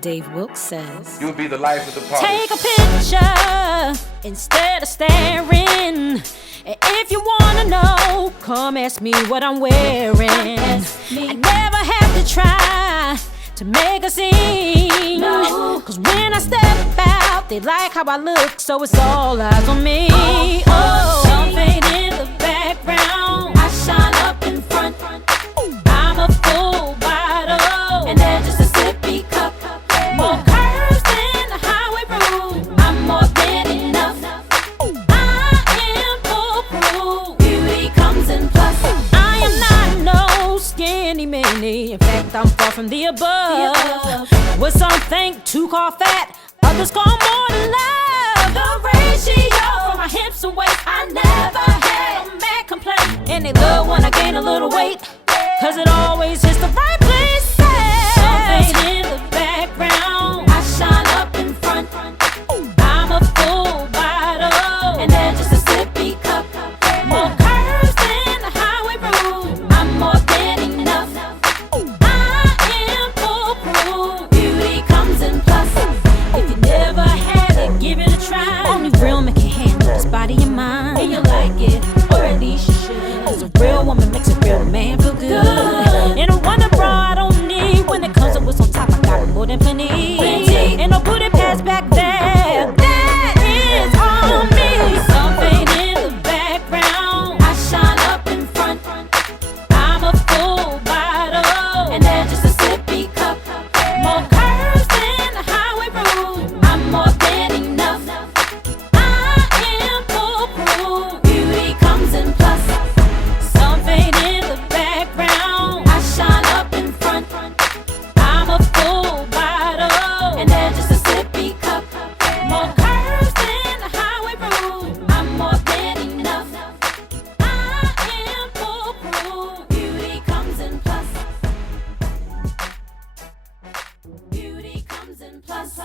Dave Wilkes says, You'll be the life of the party. take a picture instead of staring. If you wanna know, come ask me what I'm wearing. I never have to try to make a scene. No. Cause when I step out, they like how I look, so it's all eyes on me. Some fade in the background, I shine up in front. I'm a full bottle, and they're just a sippy cup. More curves than the highway road, I'm more than enough. I am foolproof, beauty comes in plus. I am not no skinny mini, in fact I'm far from the above. What some think too call fat, others call more than love. The ratio from my hips and waist, I never had a mad complaint. And they love when I gain a little weight, cause it always hits the right place. Something in the background, I shine up in front. I'm a full bottle, and they're just a sippy cup. More curves than the highway road, I'm more than enough. I am foolproof, beauty comes in plus. If you never had it, give it a try. Only real man can handle this body and mind. And you like it, or at least you should. Cause a real woman makes a real man feel good. And a wonder bra I don't need. When it comes to what's on top, I got more than plenty. And no booty pads back there, that is on me. Something in the background, I shine up in front. I'm a full bottle, and they're just a sippy cup. More curves than the highway road, I'm more than enough. I am foolproof, beauty comes in plus. Something in the background, I shine up in front. I'm a full bottle, and they're just a sippy cup. More curves than the highway road, I'm more than enough. I am foolproof, beauty comes in plus. Beauty comes in plus.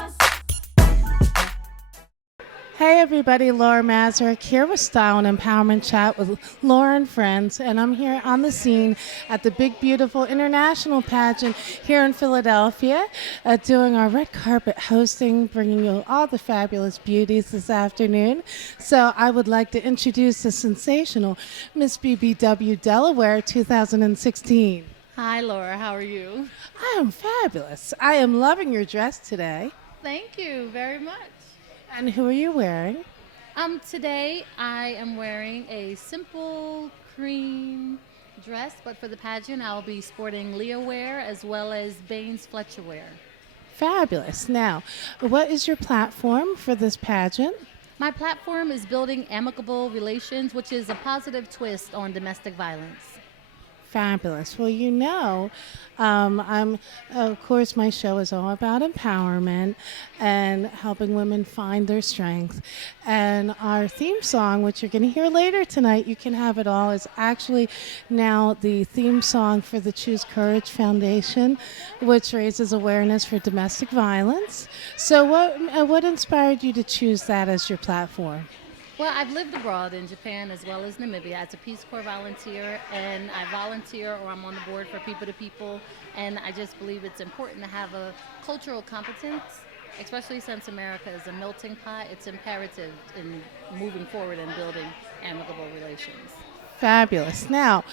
Hey everybody, Laura Mazurek here with Style and Empowerment Chat with Laura and friends, and I'm here on the scene at the Big Beautiful International Pageant here in Philadelphia, doing our red carpet hosting, bringing you all the fabulous beauties this afternoon. So I would like to introduce the sensational Miss BBW Delaware 2016. Hi, Laura. How are you? I am fabulous. I am loving your dress today. Thank you very much. And who are you wearing? Today I am wearing a simple cream dress, but for the pageant I'll be sporting Leah wear as well as Baines Fletcher wear. Fabulous. Now, what is your platform for this pageant? My platform is building amicable relations, which is a positive twist on domestic violence. Fabulous. Well, you know, of course, my show is all about empowerment and helping women find their strength. And our theme song, which you're going to hear later tonight, You Can Have It All, is actually now the theme song for the Choose Courage Foundation, which raises awareness for domestic violence. So what inspired you to choose that as your platform? Well, I've lived abroad in Japan as well as Namibia as a Peace Corps volunteer, and I volunteer or I'm on the board for People to People, and I just believe it's important to have a cultural competence, especially since America is a melting pot. It's imperative in moving forward and building amicable relations. Fabulous. Now,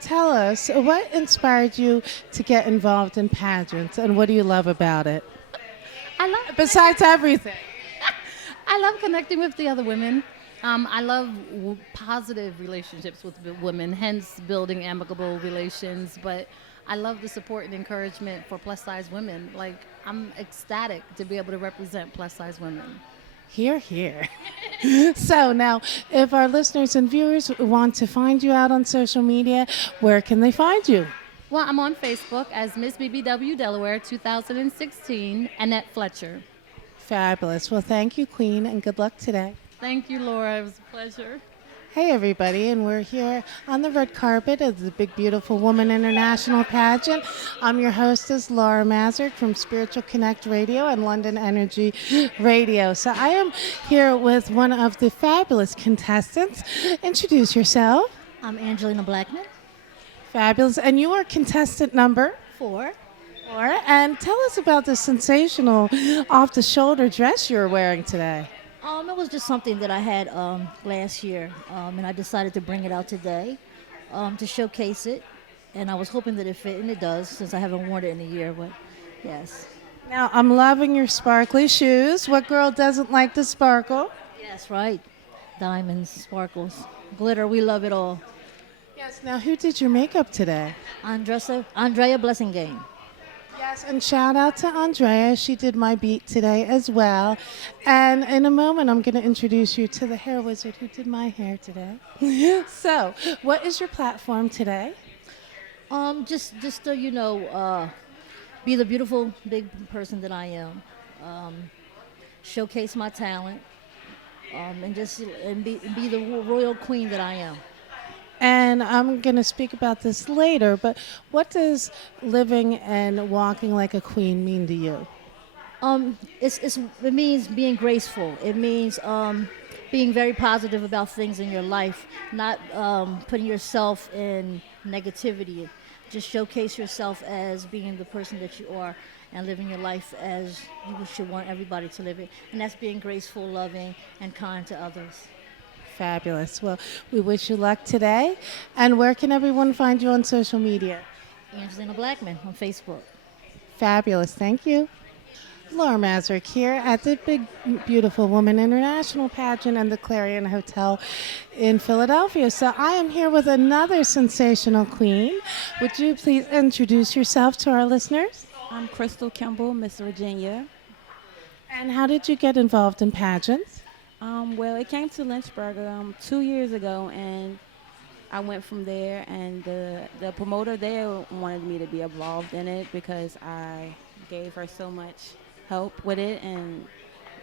tell us, what inspired you to get involved in pageants, and what do you love about it? Besides everything. I love connecting with the other women. I love positive relationships with women, hence building amicable relations. But I love the support and encouragement for plus-size women. Like, I'm ecstatic to be able to represent plus-size women. Hear, hear. So now, if our listeners and viewers want to find you out on social media, where can they find you? Well, I'm on Facebook as Miss BBW Delaware 2016, Annette Fletcher. Fabulous. Well, thank you, Queen, and good luck today. Thank you, Laura. It was a pleasure. Hey, everybody, and we're here on the red carpet of the Big Beautiful Women International Pageant. I'm your hostess, Laura Mazurek from Spiritual Connect Radio and London Energy Radio. So I am here with one of the fabulous contestants. Introduce yourself. I'm Angelina Blackman. Fabulous. And you are contestant number? 4. And tell us about the sensational off-the-shoulder dress you're wearing today. It was just something that I had last year, and I decided to bring it out today to showcase it. And I was hoping that it fit, and it does, since I haven't worn it in a year. But yes, Now, I'm loving your sparkly shoes. What girl doesn't like the sparkle? yes, right. Diamonds, sparkles, glitter. We love it all. Yes. Now, who did your makeup today? Andrea Blessingame. Yes, and shout out to Andrea. She did my beat today as well. And in a moment, I'm going to introduce you to the hair wizard who did my hair today. So, what is your platform today? Just to be the beautiful big person that I am. Showcase my talent, and be the royal queen that I am. And I'm going to speak about this later, but what does living and walking like a queen mean to you? It means being graceful. It means being very positive about things in your life, not putting yourself in negativity. Just showcase yourself as being the person that you are and living your life as you should want everybody to live it. And that's being graceful, loving, and kind to others. Fabulous. Well, we wish you luck today. And where can everyone find you on social media? Angelina Blackman on Facebook. Fabulous. Thank you. Laura Mazurek here at the Big Beautiful Women International Pageant and the Clarion Hotel in Philadelphia. So I am here with another sensational queen. Would you please introduce yourself to our listeners? I'm Crystal Kimball, Miss Virginia. And how did you get involved in pageants? Well, it came to Lynchburg 2 years ago, and I went from there, and the promoter there wanted me to be involved in it because I gave her so much help with it and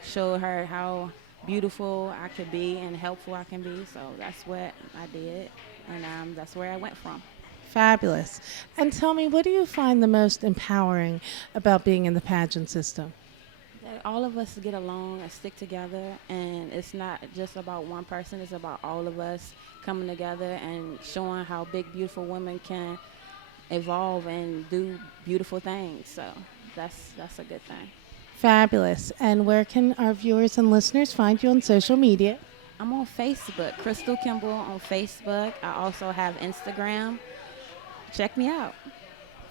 showed her how beautiful I could be and helpful I can be. So that's what I did, and that's where I went from. Fabulous. And tell me, what do you find the most empowering about being in the pageant system? That all of us get along and stick together, and it's not just about one person, it's about all of us coming together and showing how big, beautiful women can evolve and do beautiful things. So that's a good thing. Fabulous. And where can our viewers and listeners find you on social media? I'm on Facebook, Crystal Kimball on Facebook. I also have Instagram. Check me out.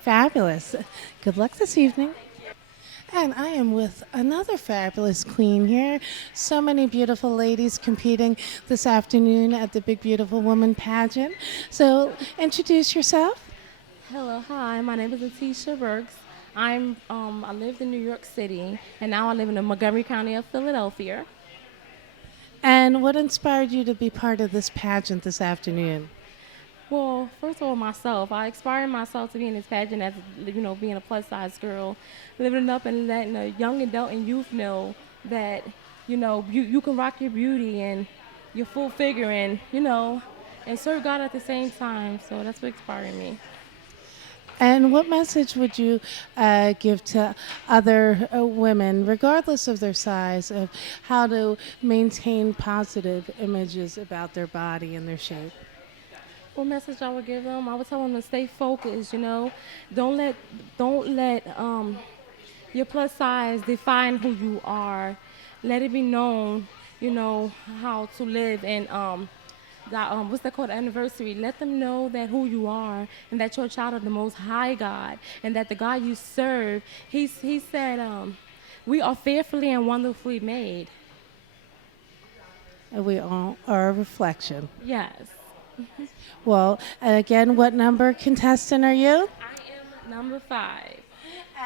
Fabulous. Good luck this evening. And I am with another fabulous queen here. So many beautiful ladies competing this afternoon at the Big Beautiful Woman Pageant. So introduce yourself. Hello, hi. My name is Letitia Burks. I lived in New York City, and now I live in the Montgomery County of Philadelphia. And what inspired you to be part of this pageant this afternoon? Well, first of all, myself. I inspired myself to be in this pageant as, being a plus-size girl, living up and letting a young adult and youth know that, you can rock your beauty and your full figure and serve God at the same time. So that's what inspired me. And what message would you give to other women, regardless of their size, of how to maintain positive images about their body and their shape? What message I would give them? I would tell them to stay focused. Don't let your plus size define who you are. Let it be known, how to live and what's that called, anniversary. Let them know that who you are and that you're a child of the Most High God and that the God you serve, he said, we are fearfully and wonderfully made. And we all are a reflection. Yes. Well, again, what number contestant are you? I am number 5.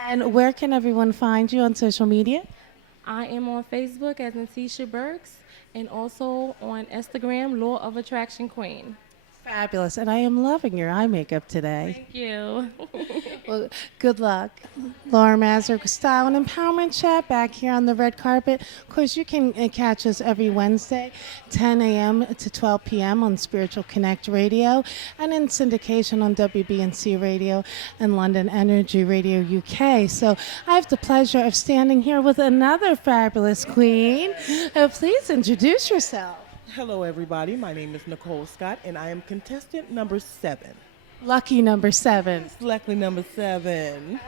And where can everyone find you on social media? I am on Facebook as Letitia Burks and also on Instagram, Law of Attraction Queen. Fabulous. And I am loving your eye makeup today. Thank you. Well, good luck. Laura Mazurek, Style and Empowerment Chat back here on the red carpet. Of course, you can catch us every Wednesday, 10 a.m. to 12 p.m. on Spiritual Connect Radio and in syndication on WBNC Radio and London Energy Radio UK. So I have the pleasure of standing here with another fabulous queen. Please introduce yourself. Hello, everybody. My name is Nicole Scott, and I am contestant number 7. Lucky number 7. Luckily, number 7.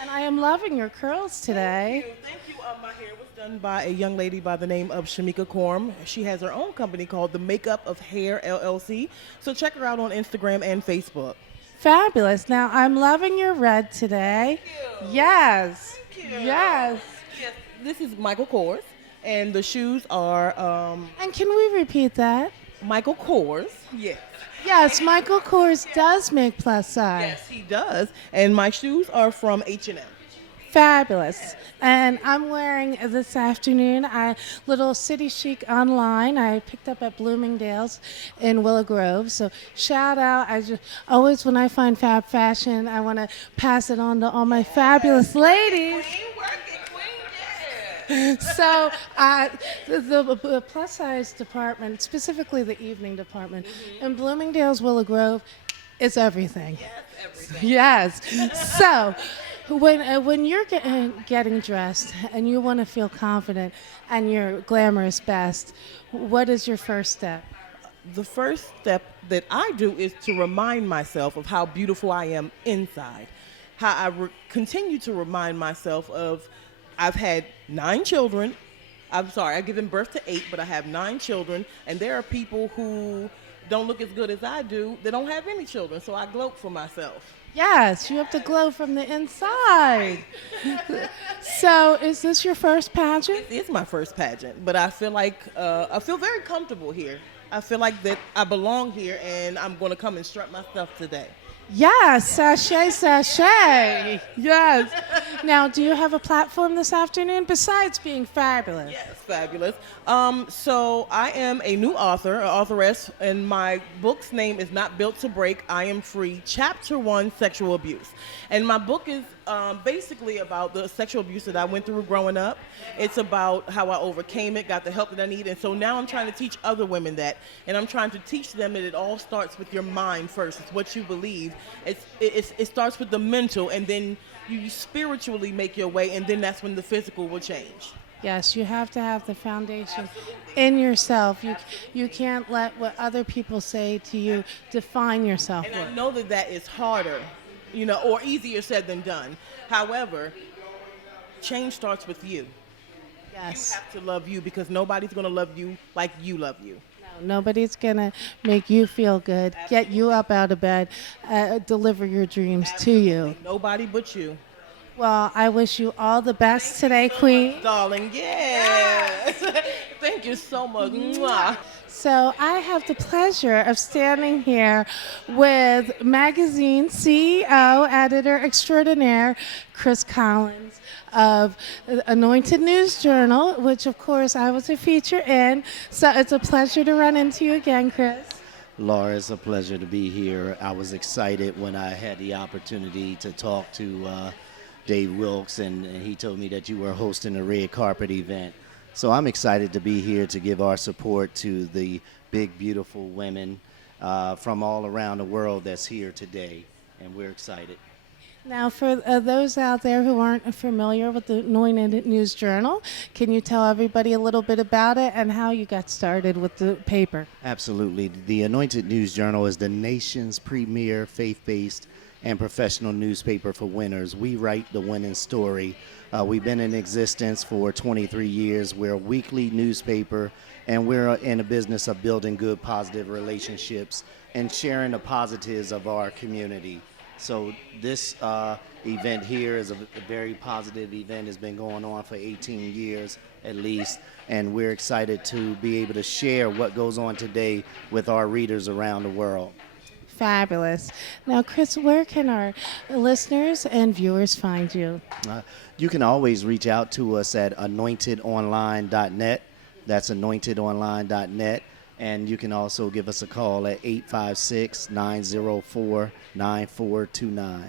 And I am loving your curls today. Thank you. My hair was done by a young lady by the name of Shamika Korm. She has her own company called The Makeup of Hair LLC. So check her out on Instagram and Facebook. Fabulous. Now, I'm loving your red today. Yes. Yes. Yes, this is Michael Kors, and the shoes are And can we repeat that? Michael Kors. Yes. Yes, Michael Kors does make plus size. Yes, he does. And my shoes are from H&M. Fabulous. And I'm wearing this afternoon a little City Chic online. I picked up at Bloomingdale's in Willow Grove. So shout out. I just always, when I find fab fashion, I want to pass it on to all my fabulous ladies. So the plus size department, specifically the evening department, in Bloomingdale's Willow Grove, is everything. Yes. So when you're getting dressed and you want to feel confident and your glamorous best, what is your first step? The first step that I do is to remind myself of how beautiful I am inside. How I continue to remind myself of I've had 9 children. I'm sorry, I've given birth to 8, but I have 9 children, and there are people who don't look as good as I do that don't have any children, so I gloat for myself. Yes, you have to glow from the inside. So is this your first pageant? It is my first pageant, but I feel like I feel very comfortable here. I feel like that I belong here, and I'm going to come and strut my stuff today. Yes, sachet, sachet. Yes. Now, do you have a platform this afternoon besides being fabulous? Yes, fabulous. So I am a new author, an authoress, and my book's name is Not Built to Break, I Am Free, Chapter 1, Sexual Abuse. And my book is basically about the sexual abuse that I went through growing up. It's about how I overcame it, got the help that I need, and so now I'm trying to teach other women that, and I'm trying to teach them that it all starts with your mind first. It's what you believe. It starts with the mental, and then you spiritually make your way, and then that's when the physical will change. Yes, you have to have the foundation in yourself. You can't let what other people say to you define your self-worth. And I know that is harder, or easier said than done. However, change starts with you. Yes. You have to love you because nobody's going to love you like you love you. No, nobody's going to make you feel good, get you up out of bed, deliver your dreams to you. Nobody but you. Well, I wish you all the best today, Queen. Darling, yes. Thank you so much. Mwah. So I have the pleasure of standing here with magazine CEO, editor extraordinaire, Chris Collins of Anointed News Journal, which of course I was a feature in. So it's a pleasure to run into you again, Chris. Laura, it's a pleasure to be here. I was excited when I had the opportunity to talk to Dave Wilkes, and he told me that you were hosting a red carpet event. So I'm excited to be here to give our support to the big, beautiful women from all around the world that's here today, and we're excited. Now, for those out there who aren't familiar with the Anointed News Journal, can you tell everybody a little bit about it and how you got started with the paper? Absolutely. The Anointed News Journal is the nation's premier faith-based and professional newspaper for winners. We write the winning story. We've been in existence for 23 years. We're a weekly newspaper, and we're in the business of building good, positive relationships and sharing the positives of our community. So this event here is a very positive event. It's been going on for 18 years at least, and we're excited to be able to share what goes on today with our readers around the world. Fabulous. Now, Chris, where can our listeners and viewers find you? You can always reach out to us at anointedonline.net. That's anointedonline.net. And you can also give us a call at 856-904-9429.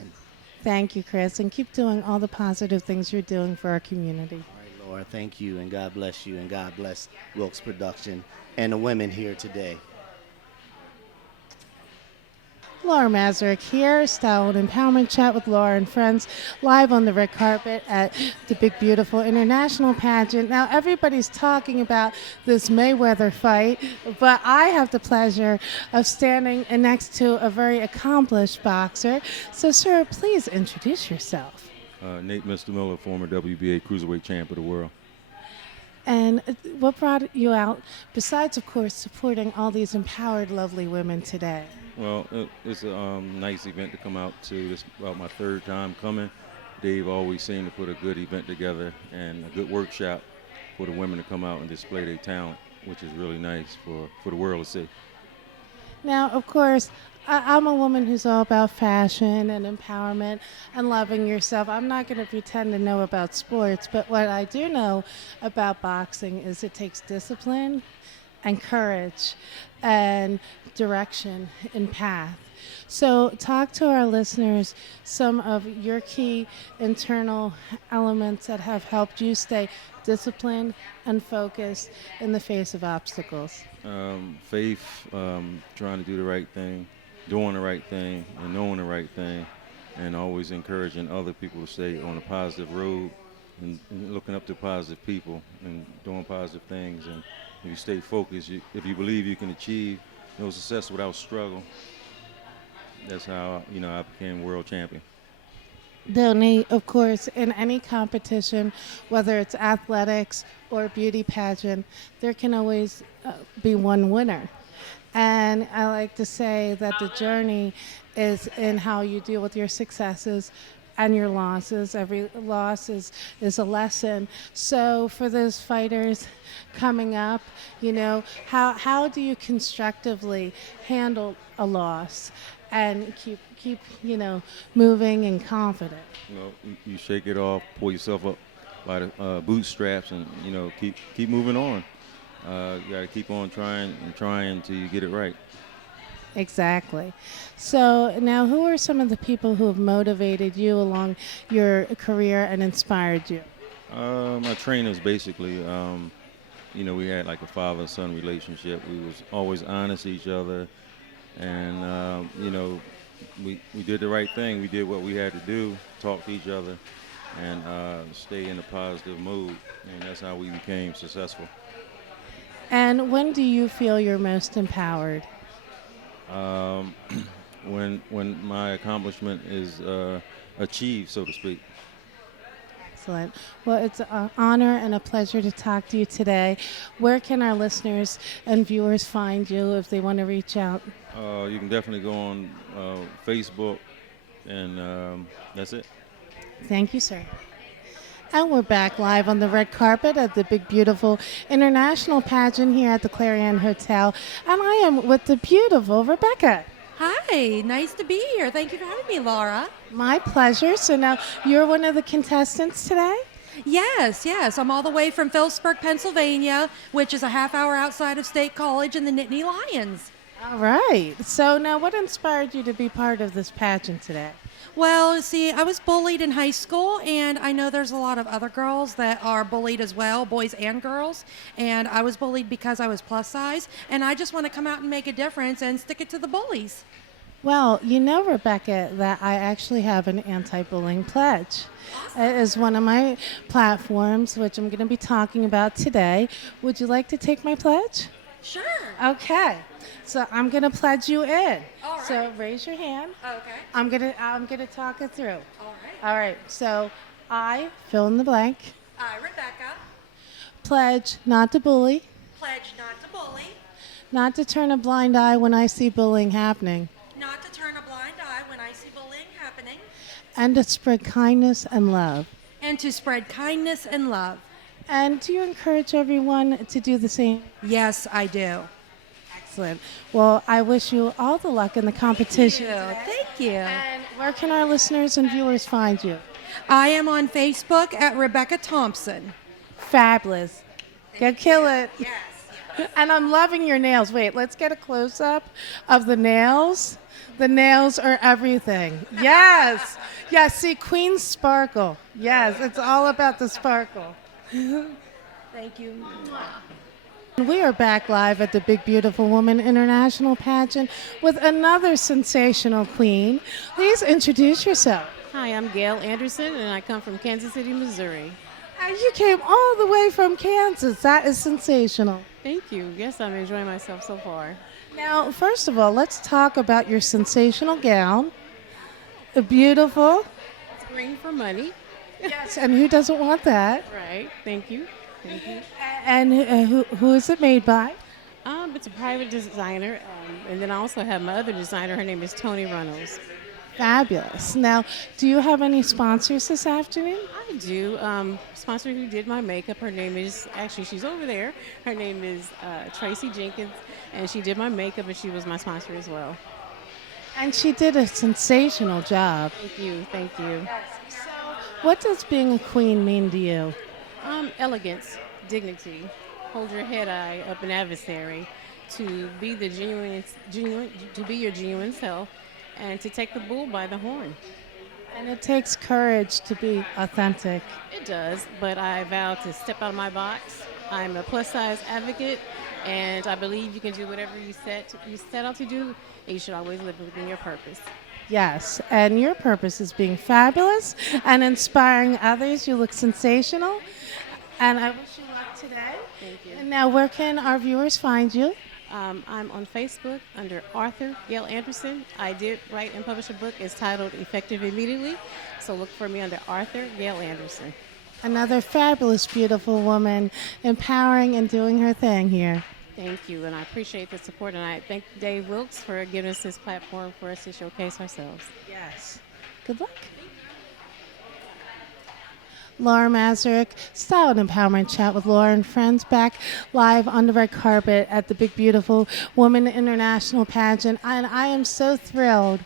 Thank you, Chris, and keep doing all the positive things you're doing for our community. All right, Laura, thank you, and God bless you, and God bless Wilkes Production and the women here today. Laura Mazurek here, Style and Empowerment Chat with Laura and friends, live on the red carpet at the Big Beautiful International Pageant. Now, everybody's talking about this Mayweather fight, but I have the pleasure of standing next to a very accomplished boxer. So, sir, please introduce yourself. Nate Mr. Miller, former WBA Cruiserweight Champ of the world. And what brought you out, besides, of course, supporting all these empowered, lovely women today? Well, it's a nice event to come out to. This is about my third time coming. Dave always seemed to put a good event together and a good workshop for the women to come out and display their talent, which is really nice for the world to see. Now, of course, I'm a woman who's all about fashion and empowerment and loving yourself. I'm not going to pretend to know about sports, but what I do know about boxing is it takes discipline and courage and direction and path. So talk to our listeners some of your key internal elements that have helped you stay disciplined and focused in the face of obstacles. Faith, trying to do the right thing, doing the right thing, and knowing the right thing, and always encouraging other people to stay on a positive road and looking up to positive people and doing positive things. And if you stay focused, if you believe you can achieve success without struggle, that's how I became world champion. Donnie, of course, in any competition, whether it's athletics or beauty pageant, there can always be one winner. And I like to say that the journey is in how you deal with your successes and your losses. Every loss is a lesson. So for those fighters coming up, how do you constructively handle a loss and keep moving and confident? You shake it off, pull yourself up by the bootstraps, and keep moving on. You got to keep on trying until you get it right. Exactly. So now, who are some of the people who have motivated you along your career and inspired you? My trainers, basically. We had like a father-son relationship. We was always honest to each other, and we did the right thing. We did what we had to do, talk to each other, and stay in a positive mood, and that's how we became successful. And when do you feel you're most empowered? When my accomplishment is achieved, so to speak. Excellent. Well, it's an honor and a pleasure to talk to you today. Where can our listeners and viewers find you if they want to reach out? You can definitely go on Facebook, and that's it. Thank you, sir. And we're back live on the red carpet at the Big Beautiful International Pageant here at the Clarion Hotel. And I am with the beautiful Rebecca. Hi, nice to be here. Thank you for having me, Laura. My pleasure. So now you're one of the contestants today? Yes. I'm all the way from Phillipsburg, Pennsylvania, which is a half hour outside of State College and the Nittany Lions. All right. So now what inspired you to be part of this pageant today? Well, see, I was bullied in high school, and I know there's a lot of other girls that are bullied as well, boys and girls. And I was bullied because I was plus size, and I just want to come out and make a difference and stick it to the bullies. Well, Rebecca, that I actually have an anti-bullying pledge. It is one of my platforms, which I'm going to be talking about today. Would you like to take my pledge? Sure. Okay. So I'm going to pledge you in. All right. So raise your hand. Okay. I'm gonna talk it through. All right. All right. So I fill in the blank. I, Rebecca, Pledge not to bully. pledge not to bully, Not to turn a blind eye when I see bullying happening. not to turn a blind eye when I see bullying happening, And to spread kindness and love. and to spread kindness and love. And do you encourage everyone to do the same? Yes, I do. Excellent. Well, I wish you all the luck in the competition. Thank you. And where can our listeners and viewers find you? I am on Facebook at Rebecca Thompson. Fabulous. Go kill it. Yes. And I'm loving your nails. Wait, let's get a close-up of the nails. The nails are everything. Yes. Yes, see, Queen Sparkle. Yes, it's all about the sparkle. Thank you. We are back live at the Big Beautiful Women International Pageant with another sensational queen. Please introduce yourself. Hi, I'm Gail Anderson, and I come from Kansas City, Missouri. You came all the way from Kansas. That is sensational. Thank you. Yes, I'm enjoying myself so far. Now, first of all, let's talk about your sensational gown. Beautiful. It's green for money. Yes, and who doesn't want that? Right. Thank you. Thank you. And who is it made by? It's a private designer, and then I also have my other designer. Her name is Tony Runnels. Fabulous. Now, do you have any sponsors this afternoon? I do. Sponsor who did my makeup. Her name is actually she's over there. Her name is Tracy Jenkins, and she did my makeup, and she was my sponsor as well. And she did a sensational job. Thank you. Thank you. What does being a queen mean to you? Elegance, dignity, hold your head high up an adversary, to be to be your genuine self, and to take the bull by the horn. And it takes courage to be authentic. It does, but I vow to step out of my box. I'm a plus size advocate, and I believe you can do whatever you set out to do, and you should always live within your purpose. Yes, and your purpose is being fabulous and inspiring others. You look sensational, and I wish you luck today. Thank you. And now, where can our viewers find you? I'm on Facebook under Arthur Gail Anderson. I did write and publish a book. It's titled Effective Immediately, so look for me under Arthur Gail Anderson. Another fabulous, beautiful woman, empowering and doing her thing here. Thank you, and I appreciate the support, and I thank Dave Wilkes for giving us this platform for us to showcase ourselves. Yes. Good luck. Laura Mazurek, Style and Empowerment Chat with Laura and friends, back live on the red carpet at the big, beautiful Women International Pageant. And I am so thrilled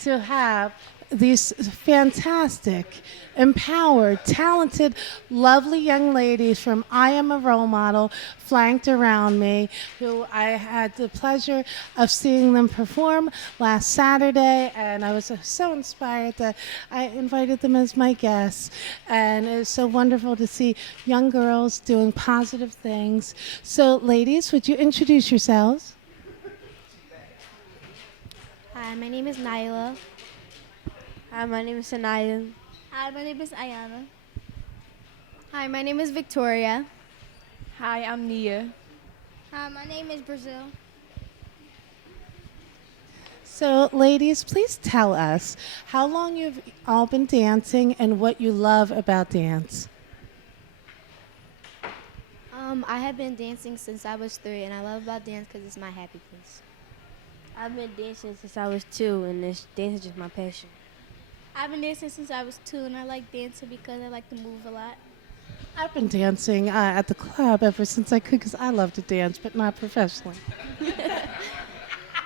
to have these fantastic, empowered, talented, lovely young ladies from I Am a Role Model flanked around me, who I had the pleasure of seeing them perform last Saturday, and I was so inspired that I invited them as my guests. And it's so wonderful to see young girls doing positive things. So, ladies, would you introduce yourselves? Hi, my name is Nyla. Hi, my name is Sanaya. Hi, my name is Ayana. Hi, my name is Victoria. Hi, I'm Nia. Hi, my name is Brazil. So, ladies, please tell us how long you've all been dancing and what you love about dance. I have been dancing since I was 3, and I love about dance because it's my happy place. I've been dancing since I was 2, and this dance is just my passion. I've been dancing since I was 2, and I like dancing because I like to move a lot. I've been dancing at the club ever since I could because I love to dance, but not professionally.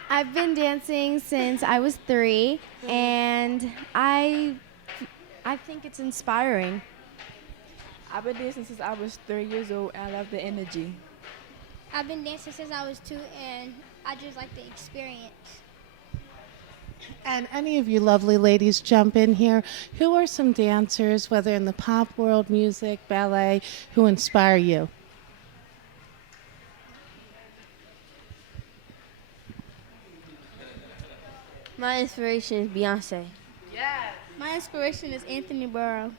I've been dancing since I was 3, and I think it's inspiring. I've been dancing since I was 3 years old, and I love the energy. I've been dancing since I was 2, and I just like the experience. And any of you lovely ladies jump in here. Who are some dancers, whether in the pop world, music, ballet, who inspire you? My inspiration is Beyonce. Yeah. My inspiration is Anthony Burrow.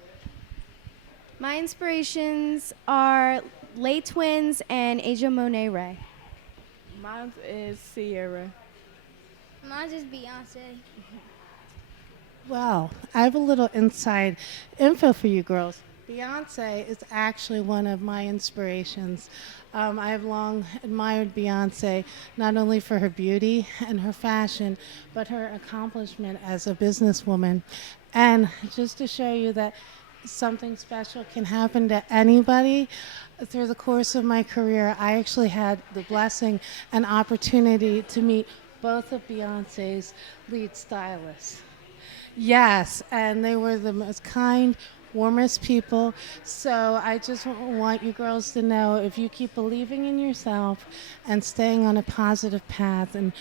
My inspirations are Lay Twins and Asia Monet Ray. Mine is Sierra. Mine's is Beyonce. Well, I have a little inside info for you girls. Beyonce is actually one of my inspirations. I have long admired Beyonce, not only for her beauty and her fashion, but her accomplishment as a businesswoman. And just to show you that something special can happen to anybody, through the course of my career, I actually had the blessing and opportunity to meet both of Beyonce's lead stylists. Yes, and they were the most kind, warmest people. So I just want you girls to know, if you keep believing in yourself and staying on a positive path and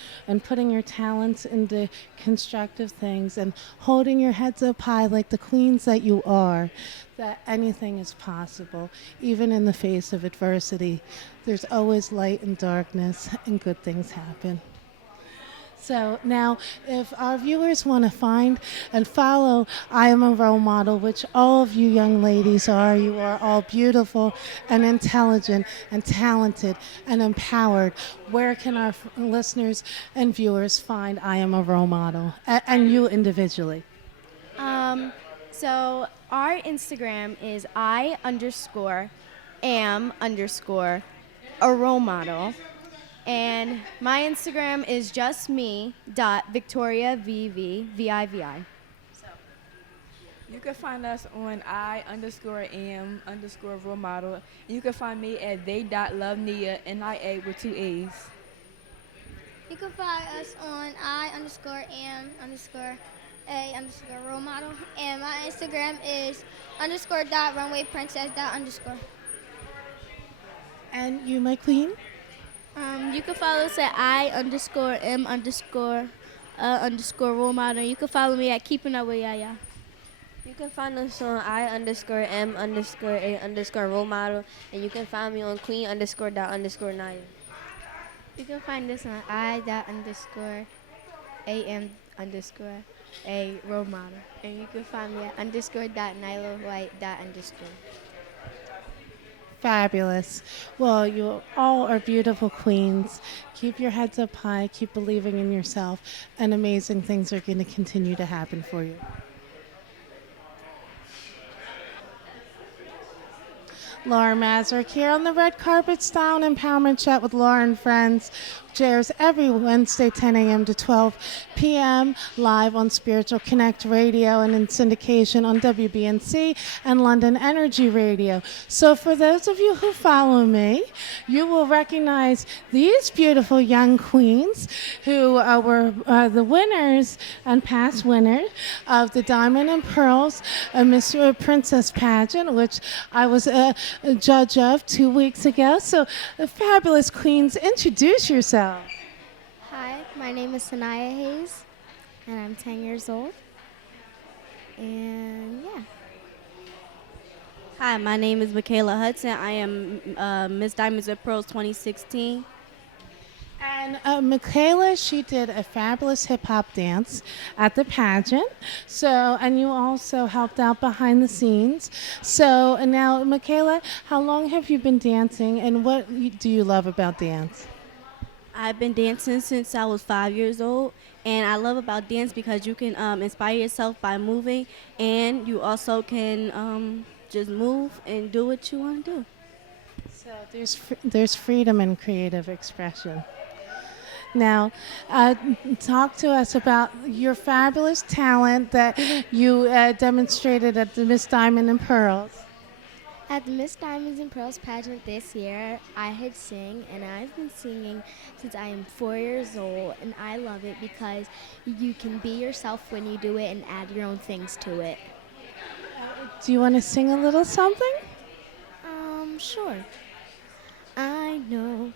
putting your talents into constructive things and holding your heads up high like the queens that you are, that anything is possible, even in the face of adversity. There's always light and darkness, and good things happen. So now, if our viewers want to find and follow I Am a Role Model, which all of you young ladies are, you are all beautiful and intelligent and talented and empowered, where can our listeners and viewers find I Am a Role Model, and you individually? So Our Instagram is I_am_a role model. And my Instagram is just me dot Victoria VV. You can find us on I_am_role model. You can find me at they.lovenia, NIA with 2 A's. You can find us on I_am_a_role model. And my Instagram is _.runwayprincess._. And you, my queen? You can follow us at I_am_role model. You can follow me at Keeping Up with Yaya. You can find us on I_am_a_role model, and you can find me on queen_._Naya. You can find us on I._am_a role model. And you can find me at _.nylawhite._. Fabulous. Well, you all are beautiful queens. Keep your heads up high. Keep believing in yourself. And amazing things are going to continue to happen for you. Laura Mazurek here on the red carpet style and empowerment chat with Laura and friends. Which airs every Wednesday 10 a.m. to 12 p.m. live on Spiritual Connect Radio and in syndication on WBNC and London Energy Radio. So for those of you who follow me, you will recognize these beautiful young queens who were the winners and past winners of the Diamond and Pearls Miss Princess pageant, which I was a judge of 2 weeks ago. So the fabulous queens, introduce yourself. Hi, my name is Sanaya Hayes, and I'm 10 years old. And yeah. Hi, my name is Michaela Hudson. I am Miss Diamonds and Pearls 2016. And Michaela, she did a fabulous hip hop dance at the pageant. So, and you also helped out behind the scenes. So now, Michaela, how long have you been dancing, and what do you love about dance? I've been dancing since I was 5 years old, and I love about dance because you can inspire yourself by moving, and you also can just move and do what you want to do. So there's freedom in creative expression. Now, talk to us about your fabulous talent that you demonstrated at the Miss Diamond and Pearls. At the Miss Diamonds and Pearls pageant this year, I had sing, and I've been singing since I am 4 years old, and I love it because you can be yourself when you do it and add your own things to it. Do you want to sing a little something? Sure. I know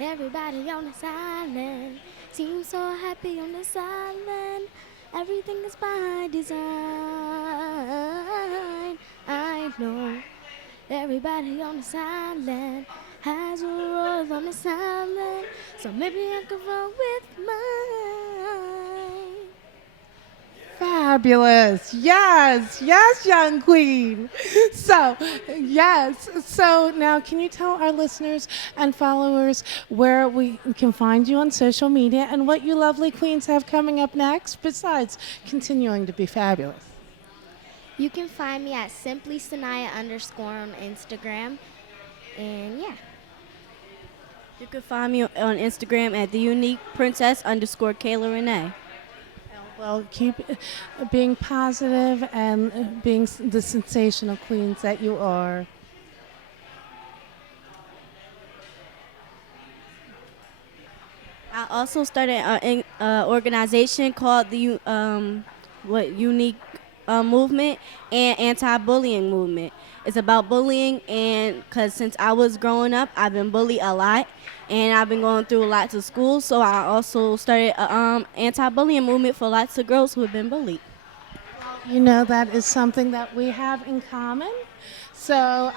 everybody on this island seems so happy on this island. Everything is by design. I know everybody on this island has a role on this island, so maybe I could roll with mine. Fabulous. Yes, yes, young queen. So, yes. So now can you tell our listeners and followers where we can find you on social media and what you lovely queens have coming up next besides continuing to be fabulous? You can find me at simplysanaya_ on Instagram, and yeah. You can find me on Instagram at the unique princess _Kayla Renee. Well, keep being positive and being the sensational queens that you are. I also started an organization called the Unique Movement and Anti-Bullying Movement. It's about bullying, and because since I was growing up, I've been bullied a lot, and I've been going through lots of schools. So I also started an anti-bullying movement for lots of girls who have been bullied. You know, that is something that we have in common. So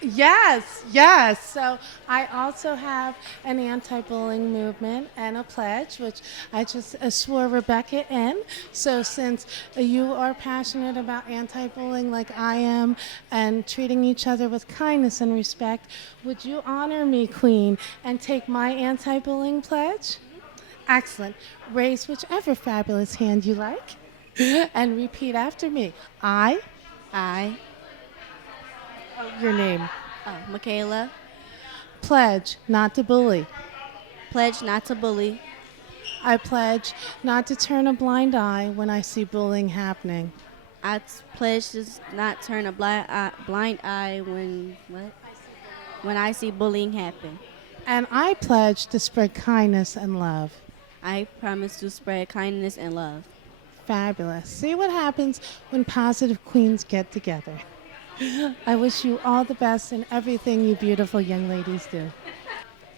yes, yes. So I also have an anti-bullying movement and a pledge, which I just swore Rebecca in. So since you are passionate about anti-bullying like I am and treating each other with kindness and respect, would you honor me, Queen, and take my anti-bullying pledge? Excellent. Raise whichever fabulous hand you like and repeat after me. I I, Your name. Michaela, Pledge not to bully. pledge not to bully. I pledge not to turn a blind eye when I see bullying happening. Pledge to not turn a blind eye when I see bullying happen. And I pledge to spread kindness and love. I promise to spread kindness and love. Fabulous. See what happens when positive queens get together. I wish you all the best in everything you beautiful young ladies do.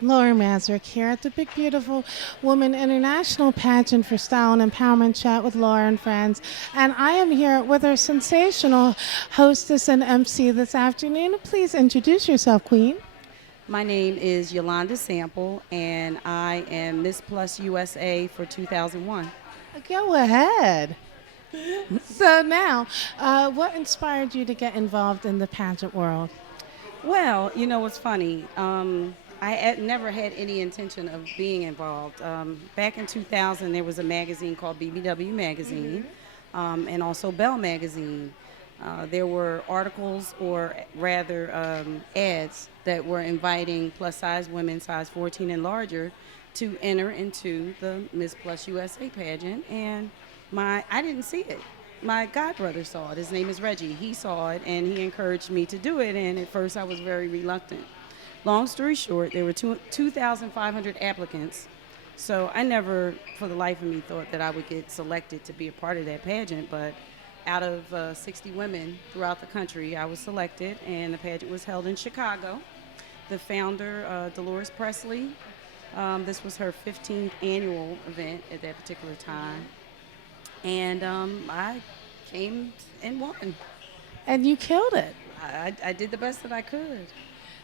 Laura Mazurek here at the Big Beautiful Women International Pageant for Style and Empowerment Chat with Laura and friends. And I am here with our sensational hostess and MC this afternoon. Please introduce yourself, Queen. My name is Yolanda Sample, and I am Miss Plus USA for 2001. Go ahead. So now, what inspired you to get involved in the pageant world? Well, you know what's funny? I had never had any intention of being involved. Back in 2000, there was a magazine called BBW Magazine, and also Belle Magazine. There were articles, or rather ads, that were inviting plus-size women, size 14 and larger, to enter into the Miss Plus USA pageant, and I didn't see it. My godbrother saw it. His name is Reggie. He saw it, and he encouraged me to do it, and at first I was very reluctant. Long story short, there were 2,500 applicants, so I never, for the life of me, thought that I would get selected to be a part of that pageant, but out of 60 women throughout the country, I was selected, and the pageant was held in Chicago. The founder, Dolores Presley, this was her 15th annual event at that particular time, and I came and won. And you killed it. I did the best that I could.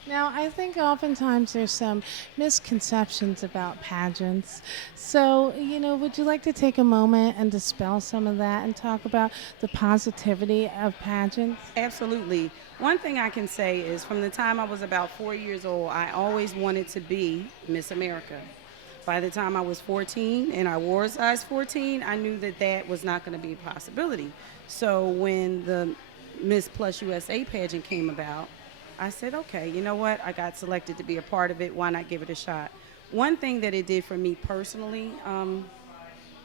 Now, I think oftentimes there's some misconceptions about pageants. So, would you like to take a moment and dispel some of that and talk about the positivity of pageants? Absolutely. One thing I can say is from the time I was about 4 years old, I always wanted to be Miss America. By the time I was 14 and I wore a size 14, I knew that that was not going to be a possibility. So when the Miss Plus USA pageant came about, I said, okay, you know what? I got selected to be a part of it. Why not give it a shot? One thing that it did for me personally,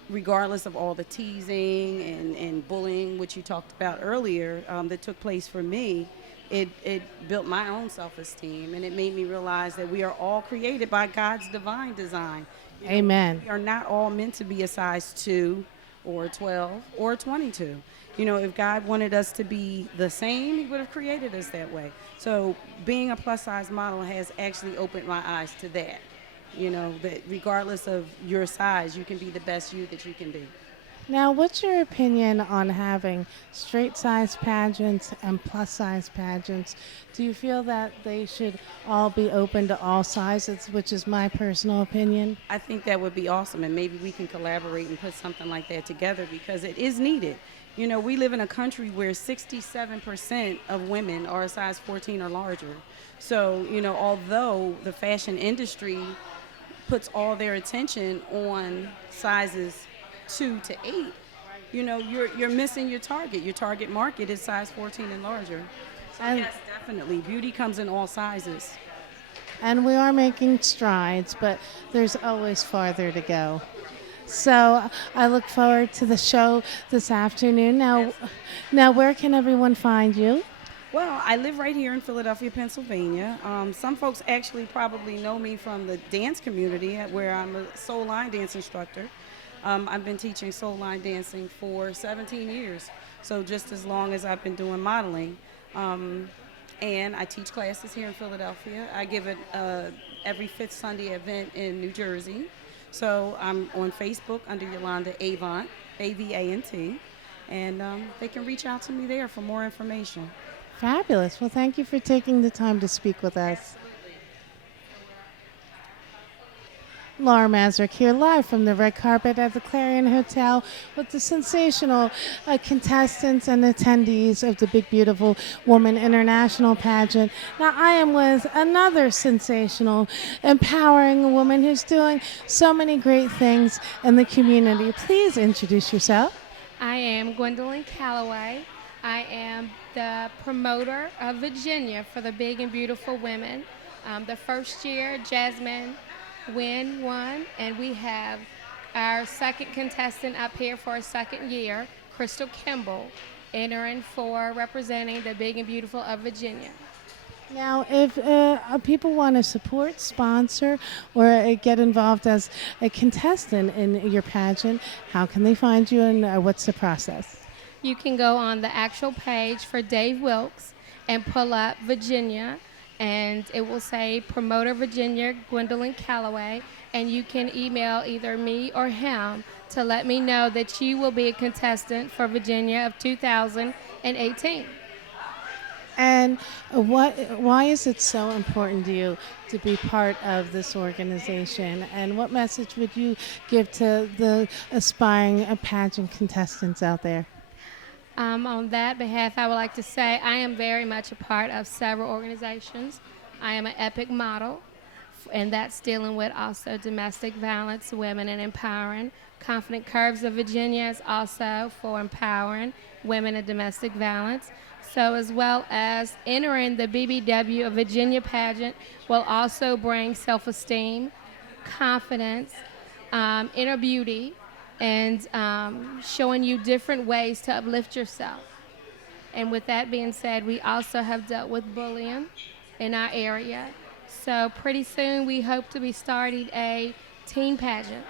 regardless of all the teasing and bullying, which you talked about earlier, that took place for me, it built my own self-esteem, and it made me realize that we are all created by God's divine design. Amen. We are not all meant to be a size 2 or 12 or 22. If God wanted us to be the same, he would have created us that way. So being a plus-size model has actually opened my eyes to that. That regardless of your size, you can be the best you that you can be. Now, what's your opinion on having straight-size pageants and plus-size pageants? Do you feel that they should all be open to all sizes, which is my personal opinion? I think that would be awesome, and maybe we can collaborate and put something like that together because it is needed. We live in a country where 67% of women are a size 14 or larger. So, although the fashion industry puts all their attention on sizes 2 to 8, you're missing your target. Your target market is size 14 and larger. So yes, definitely. Beauty comes in all sizes. And we are making strides, but there's always farther to go. So I look forward to the show this afternoon. Now, where can everyone find you? Well, I live right here in Philadelphia, Pennsylvania. Some folks actually probably know me from the dance community where I'm a soul line dance instructor. I've been teaching soul line dancing for 17 years, so just as long as I've been doing modeling. And I teach classes here in Philadelphia. I give it every 5th Sunday event in New Jersey. So I'm on Facebook under Yolanda Avant, A-V-A-N-T, and they can reach out to me there for more information. Fabulous. Well, thank you for taking the time to speak with us. Laura Mazurek here live from the red carpet at the Clarion Hotel with the sensational contestants and attendees of the Big Beautiful Woman International Pageant. Now I am with another sensational, empowering woman who's doing so many great things in the community. Please introduce yourself. I am Gwendolyn Calloway. I am the promoter of Virginia for the Big and Beautiful Women. The first year, Jasmine won, and we have our second contestant up here for a second year, Crystal Kimball, entering for representing the Big and Beautiful of Virginia. Now, if people want to support, sponsor, or get involved as a contestant in your pageant, how can they find you and what's the process? You can go on the actual page for Dave Wilkes and pull up Virginia, and it will say Promoter Virginia Gwendolyn Calloway, and you can email either me or him to let me know that you will be a contestant for Virginia of 2018. And why is it so important to you to be part of this organization? And what message would you give to the aspiring pageant contestants out there? On that behalf, I would like to say I am very much a part of several organizations. I am an EPIC model, and that's dealing with also domestic violence, women, and empowering. Confident Curves of Virginia is also for empowering women and domestic violence. So as well as entering the BBW of Virginia pageant will also bring self-esteem, confidence, inner beauty, and showing you different ways to uplift yourself. And with that being said, we also have dealt with bullying in our area. So pretty soon we hope to be starting a teen pageant.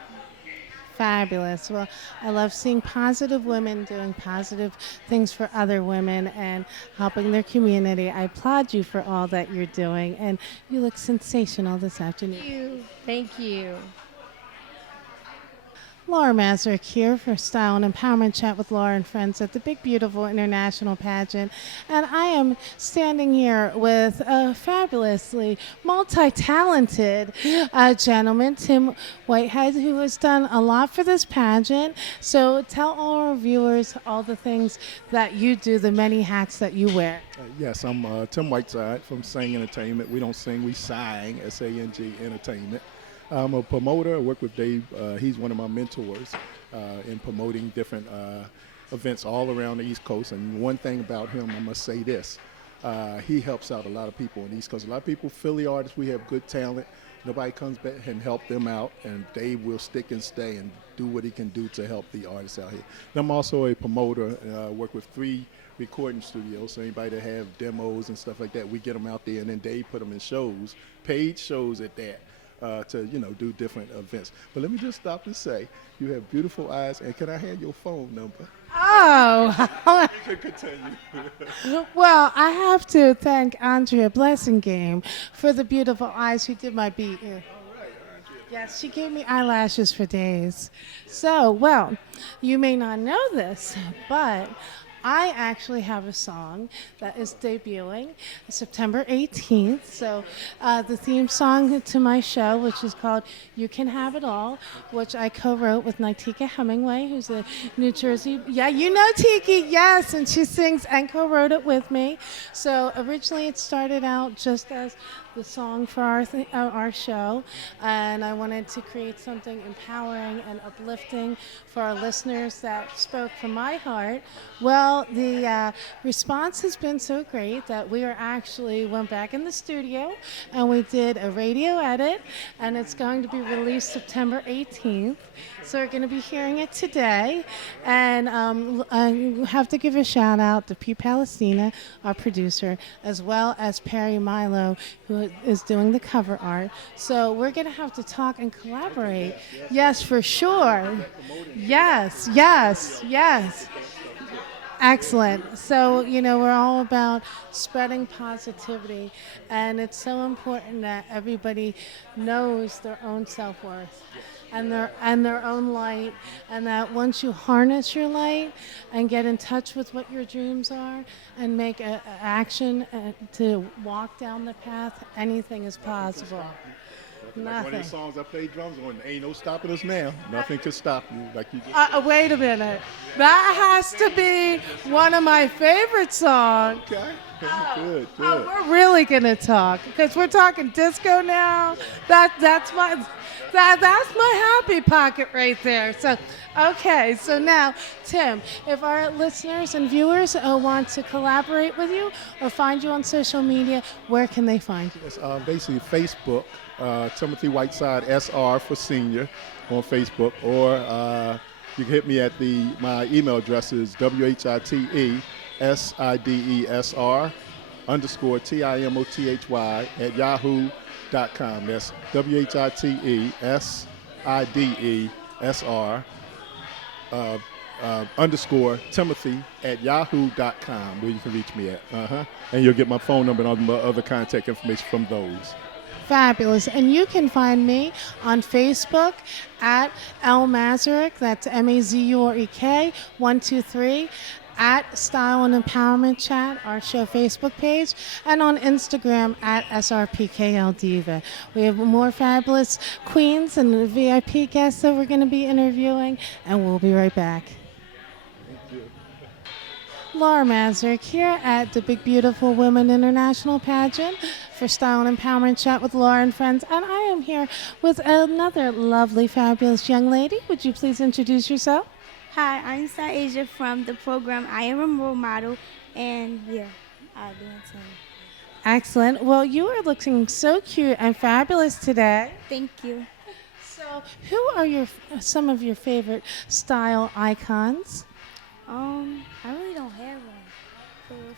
Fabulous. Well, I love seeing positive women doing positive things for other women and helping their community. I applaud you for all that you're doing, and you look sensational this afternoon. Thank you. Thank you. Laura Mazurek here for Style and Empowerment Chat with Laura and Friends at the Big Beautiful International Pageant. And I am standing here with a fabulously multi-talented gentleman, Tim Whitehead, who has done a lot for this pageant. So tell all our viewers all the things that you do, the many hats that you wear. Yes, I'm Tim Whiteside from Sang Entertainment. We don't sing, we sang, S-A-N-G Entertainment. I'm a promoter. I work with Dave. He's one of my mentors in promoting different events all around the East Coast. And one thing about him, I must say this, he helps out a lot of people on the East Coast. A lot of people, Philly artists, we have good talent. Nobody comes back and help them out. And Dave will stick and stay and do what he can do to help the artists out here. And I'm also a promoter. I work with 3 recording studios. So anybody that have demos and stuff like that, we get them out there. And then Dave put them in shows, paid shows at that. To do different events. But let me just stop and say, you have beautiful eyes, and can I have your phone number? Oh! You can continue. Well, I have to thank Andrea Blessingame for the beautiful eyes. She did my beat. Yeah. Yes, she gave me eyelashes for days. So, well, you may not know this, but I actually have a song that is debuting September 18th. So the theme song to my show, which is called You Can Have It All, which I co-wrote with Nitika Hemingway, who's a New Jersey. Yeah, you know Tiki, yes, and she sings and co-wrote it with me. So originally it started out just as the song for our show, and I wanted to create something empowering and uplifting for our listeners that spoke from my heart. Well, the response has been so great that we went back in the studio and we did a radio edit, and it's going to be released September 18th. So we're going to be hearing it today, and I have to give a shout out to P. Palestina, our producer, as well as Perry Milo, who is doing the cover art. So we're going to have to talk and collaborate. Yes, for sure. Yes. Excellent. So, we're all about spreading positivity, and it's so important that everybody knows their own self-worth and their own light, and that once you harness your light and get in touch with what your dreams are and make an action to walk down the path, anything is possible. Like one of the songs I play drums on, ain't no stopping us now. Nothing could stop you, like you just wait a minute. That has to be one of my favorite songs. Okay. Good, Oh, good. we're really gonna talk because we're talking disco now. That's my happy pocket right there. So, okay. So now, Tim, if our listeners and viewers want to collaborate with you or find you on social media, where can they find you? It's basically Facebook, Timothy Whiteside SR for senior on Facebook, or you can hit me at my email address is WHITESIDESR _TIMOTHY at yahoo.com. That's WHITESIDESR _Timothy at yahoo.com, where you can reach me at. And you'll get my phone number and all my other contact information from those. Fabulous. And you can find me on Facebook at L Mazurek, that's MAZUREK 123, at Style and Empowerment Chat, our show Facebook page, and on Instagram at SRPKL Diva. We have more fabulous queens and VIP guests that we're going to be interviewing, and we'll be right back. Laura Mazurek here at the Big Beautiful Women International Pageant for Style and Empowerment Chat with Laura and Friends. And I am here with another lovely, fabulous young lady. Would you please introduce yourself? Hi, I'm Sa'Asia from the program I Am a Role Model, and I dance. Excellent. Well, you are looking so cute and fabulous today. Thank you. So, who are some of your favorite style icons? I really don't have one. For real.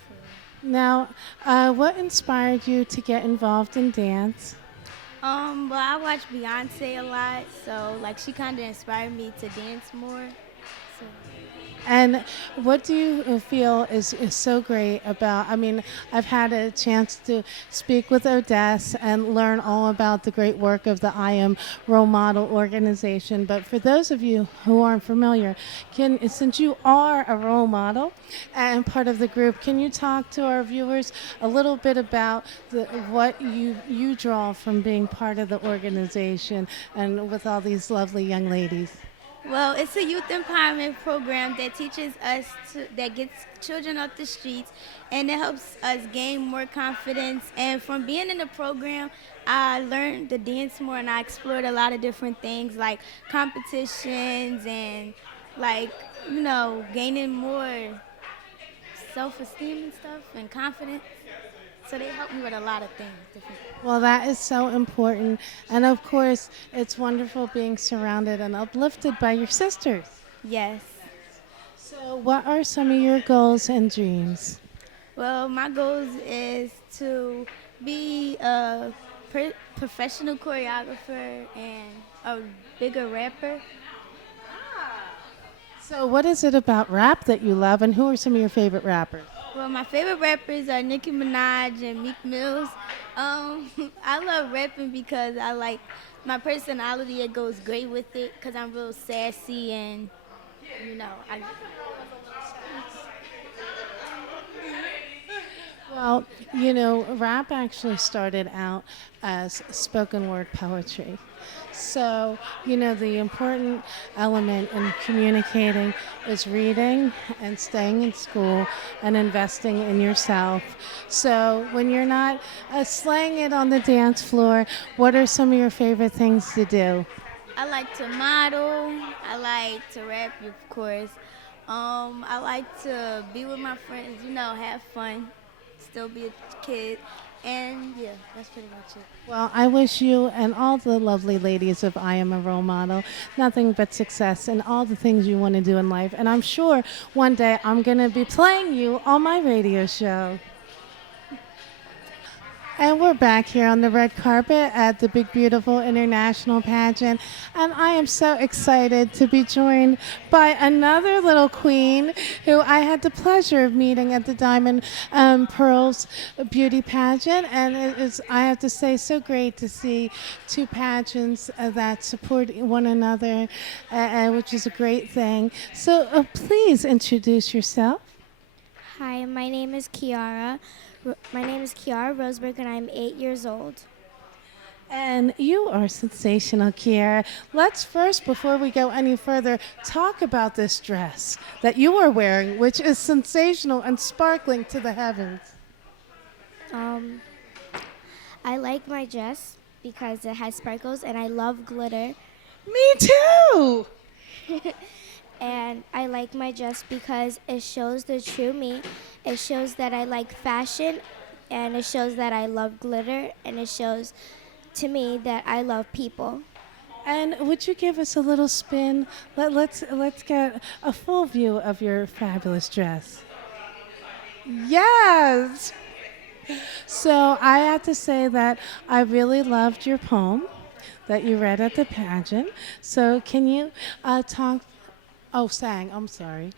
Now, what inspired you to get involved in dance? Well, I watch Beyonce a lot, so she kind of inspired me to dance more. So. And what do you feel is so great about, I've had a chance to speak with Odessa and learn all about the great work of the I Am Role Model organization. But for those of you who aren't familiar, since you are a role model and part of the group, can you talk to our viewers a little bit about what you draw from being part of the organization and with all these lovely young ladies? Well, it's a youth empowerment program that teaches us that gets children off the streets, and it helps us gain more confidence. And from being in the program, I learned to dance more, and I explored a lot of different things like competitions and gaining more self-esteem and stuff and confidence. So they helped me with a lot of things. Well, that is so important. And of course, it's wonderful being surrounded and uplifted by your sisters. Yes. So what are some of your goals and dreams? Well, my goals is to be a professional choreographer and a bigger rapper. So what is it about rap that you love, and who are some of your favorite rappers? Well, my favorite rappers are Nicki Minaj and Meek Mills. I love rapping because I like my personality. It goes great with it because I'm real sassy and, Well, rap actually started out as spoken word poetry. So, the important element in communicating is reading and staying in school and investing in yourself. So, when you're not slaying it on the dance floor, what are some of your favorite things to do? I like to model. I like to rap, of course. I like to be with my friends, have fun, still be a kid. And that's pretty much it. Well, I wish you and all the lovely ladies of I Am a Role Model nothing but success in all the things you want to do in life. And I'm sure one day I'm going to be playing you on my radio show. And we're back here on the red carpet at the Big Beautiful International Pageant. And I am so excited to be joined by another little queen who I had the pleasure of meeting at the Diamond Pearls Beauty Pageant. And it is, I have to say, so great to see two pageants that support one another, which is a great thing. So please introduce yourself. Hi, my name is Kiara. My name is Kiara Roseberg, and I'm 8 years old. And you are sensational, Kiara. Let's first, before we go any further, talk about this dress that you are wearing, which is sensational and sparkling to the heavens. Um, I like my dress because it has sparkles and I love glitter. Me too! And I like my dress because it shows the true me. It shows that I like fashion and it shows that I love glitter and it shows to me that I love people. And would you give us a little spin? Let's get a full view of your fabulous dress. Yes! So I have to say that I really loved your poem that you read at the pageant. So can you talk? Oh, sang. I'm sorry.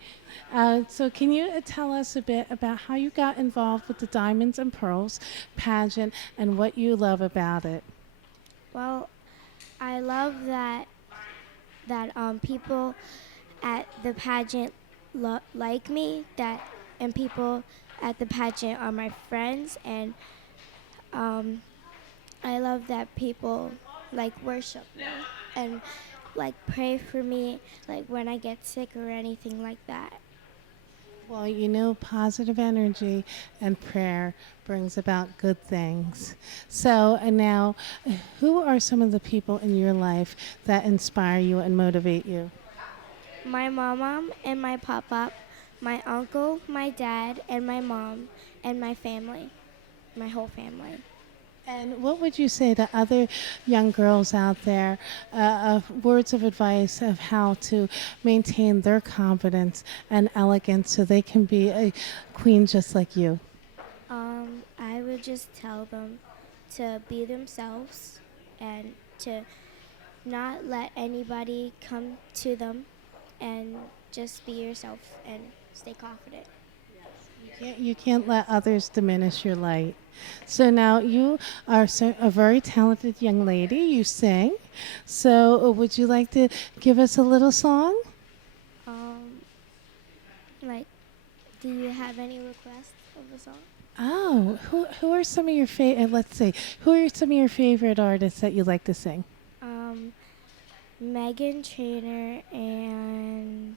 So can you tell us a bit about how you got involved with the Diamonds and Pearls pageant and what you love about it? Well, I love that people at the pageant like me, and people at the pageant are my friends, and um, I love that people like worship me and like pray for me, like when I get sick or anything like that. Well, you know, positive energy and prayer brings about good things. So, and now, who are some of the people in your life that inspire you and motivate you? My mom and my papa, my uncle, my dad, and my mom, and my family, my whole family. And what would you say to other young girls out there, words of advice of how to maintain their confidence and elegance so they can be a queen just like you? I would just tell them to be themselves and to not let anybody come to them and just be yourself and stay confident. You can't let others diminish your light. So now you are a very talented young lady. You sing. So would you like to give us a little song? Like, do you have any requests of a song? Oh, who are some of your favorite? Let's see. Who are some of your favorite artists that you like to sing? Megan Trainor and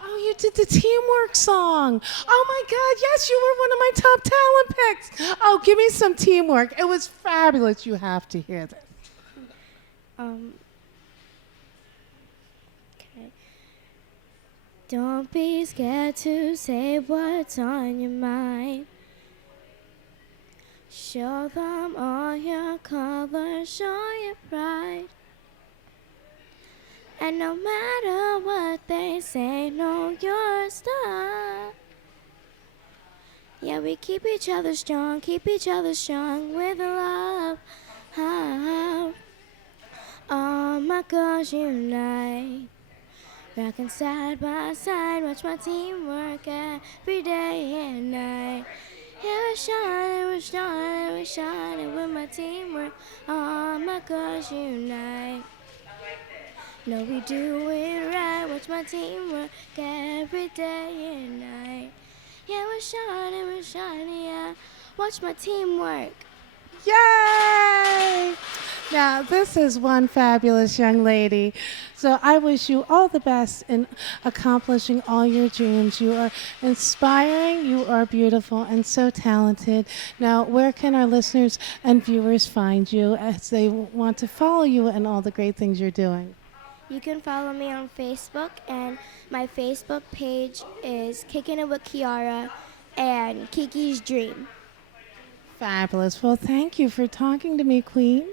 Oh, you did the teamwork song. Oh my God, yes, you were one of my top talent picks. Oh, give me some teamwork. It was fabulous. You have to hear this. Okay. Don't be scared to say what's on your mind. Show them all your colors, show your pride. And no matter what they say, know your stuff. Yeah, we keep each other strong with love. All my girls unite. Rockin' side by side, watch my team work every day and night. Yeah, we're shining with my teamwork. All my girls unite. No, we do it right, watch my team work every day and night. Yeah, we're shining, yeah. Watch my team work. Yay! Now, this is one fabulous young lady. So I wish you all the best in accomplishing all your dreams. You are inspiring, you are beautiful, and so talented. Now, where can our listeners and viewers find you as they want to follow you and all the great things you're doing? You can follow me on Facebook, and my Facebook page is Kicking It with Kiara and Kiki's Dream. Fabulous. Well, thank you for talking to me, Queen.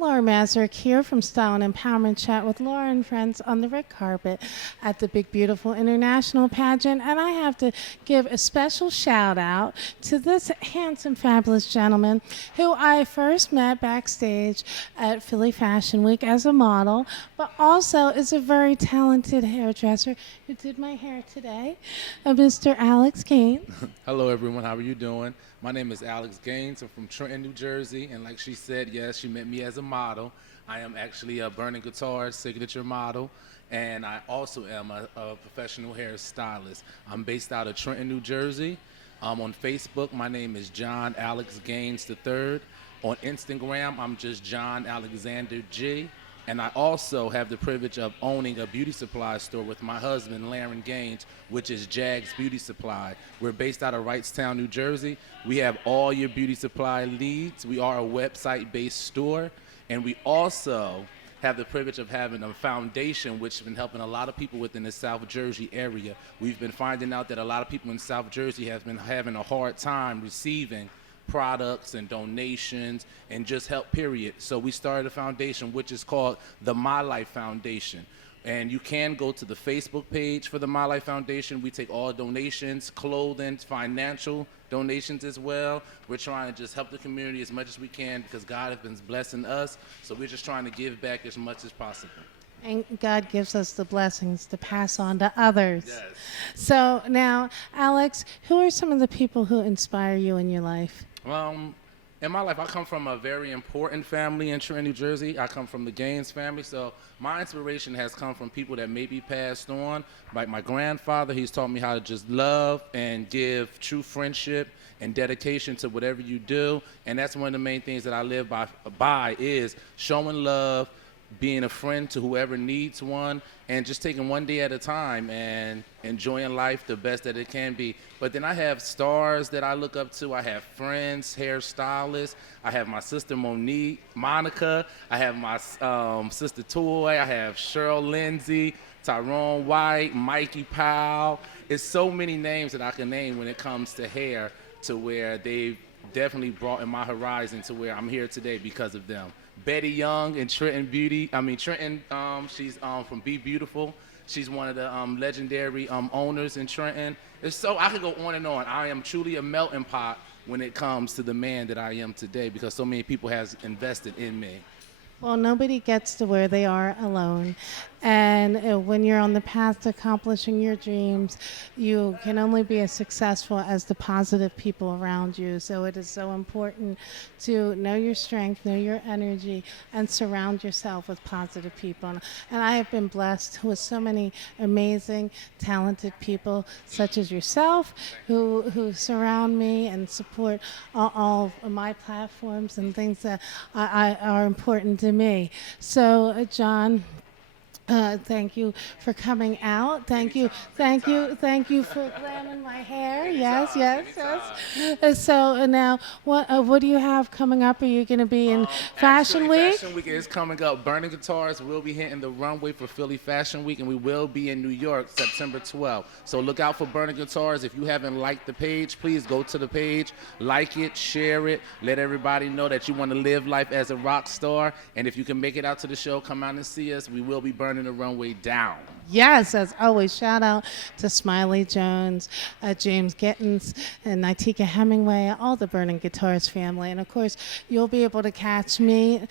Laura Mazurek here from Style and Empowerment Chat with Laura and friends on the red carpet at the Big Beautiful International pageant. And I have to give a special shout out to this handsome, fabulous gentleman who I first met backstage at Philly Fashion Week as a model, but also is a very talented hairdresser who did my hair today, Mr. Alex Kane. Hello, everyone. How are you doing? My name is Alex Gaines. I'm from Trenton, New Jersey. And like she said, yes, she met me as a model. I am actually a Burning Guitar's signature model. And I also am a professional hairstylist. I'm based out of Trenton, New Jersey. On Facebook, my name is John Alex Gaines III. On Instagram, I'm just John Alexander G. And I also have the privilege of owning a beauty supply store with my husband, Laren Gaines, which is Jag's Beauty Supply. We're based out of Wrightstown, New Jersey. We have all your beauty supply needs. We are a website-based store. And we also have the privilege of having a foundation which has been helping a lot of people within the South Jersey area. We've been finding out that a lot of people in South Jersey have been having a hard time receiving products and donations and just help, period. So we started a foundation which is called the My Life Foundation. And you can go to the Facebook page for the My Life Foundation. We take all donations, clothing, financial donations as well. We're trying to just help the community as much as we can because God has been blessing us. So we're just trying to give back as much as possible. And God gives us the blessings to pass on to others. Yes. So now, Alex, who are some of the people who inspire you in your life? In my life, I come from a very important family in Trenton, New Jersey. I come from the Gaines family, so my inspiration has come from people that maybe passed on. Like my grandfather, he's taught me how to just love and give true friendship and dedication to whatever you do. And that's one of the main things that I live by is showing love, being a friend to whoever needs one, and just taking one day at a time and enjoying life the best that it can be. But then I have stars that I look up to. I have friends, hairstylists. I have my sister Monica. I have my sister Toy. I have Cheryl Lindsay, Tyrone White, Mikey Powell. It's so many names that I can name when it comes to hair, to where they've definitely brought in my horizon to where I'm here today because of them. Betty Young and Trenton she's from Be Beautiful. She's one of the legendary owners in Trenton. I could go on and on. I am truly a melting pot when it comes to the man that I am today because so many people has invested in me. Well, nobody gets to where they are alone. And when you're on the path to accomplishing your dreams, you can only be as successful as the positive people around you. So it is so important to know your strength, know your energy, and surround yourself with positive people. And I have been blessed with so many amazing, talented people, such as yourself, who surround me and support all of my platforms and things that are important to me. So, John, thank you for coming out. Thank you for glamming my hair. Yes. So now, what do you have coming up? Are you going to be in Fashion Week? Fashion Week is coming up. Burning Guitars will be hitting the runway for Philly Fashion Week, and we will be in New York September 12th. So look out for Burning Guitars. If you haven't liked the page, please go to the page, like it, share it, let everybody know that you want to live life as a rock star. And if you can make it out to the show, come out and see us. We will be burning the runway down. Yes, as always, shout out to Smiley Jones, James Gittins, and Nitika Hemingway, all the Burning Guitars family. And of course, you'll be able to catch me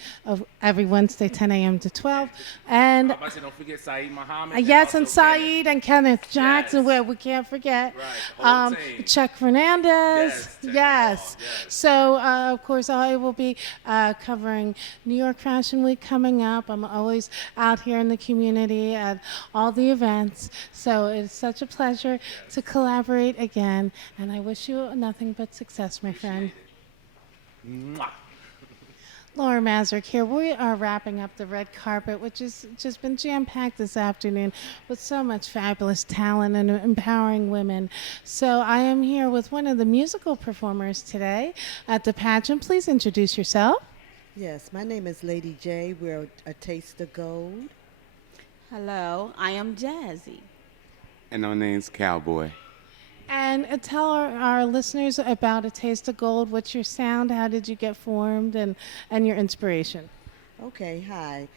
every Wednesday, 10 a.m. to 12. And Don't forget Saeed Muhammad. yes, and Saeed and Kenneth Jackson, where we can't forget. Right. Chuck Fernandez. Yes. So, of course, I will be covering New York Fashion Week coming up. I'm always out here in the community at all the events. So it's such a pleasure to collaborate again. And I wish you nothing but success, my friend. Mwah. Laura Mazurek here. We are wrapping up the red carpet, which has just been jam-packed this afternoon with so much fabulous talent and empowering women. So I am here with one of the musical performers today at the pageant. Please introduce yourself. Yes, my name is Lady J. We're a Taste of Gold. Hello, I am Jazzy. And my name's Cowboy. And tell our listeners about A Taste of Gold. What's your sound? How did you get formed? And your inspiration. Okay, hi.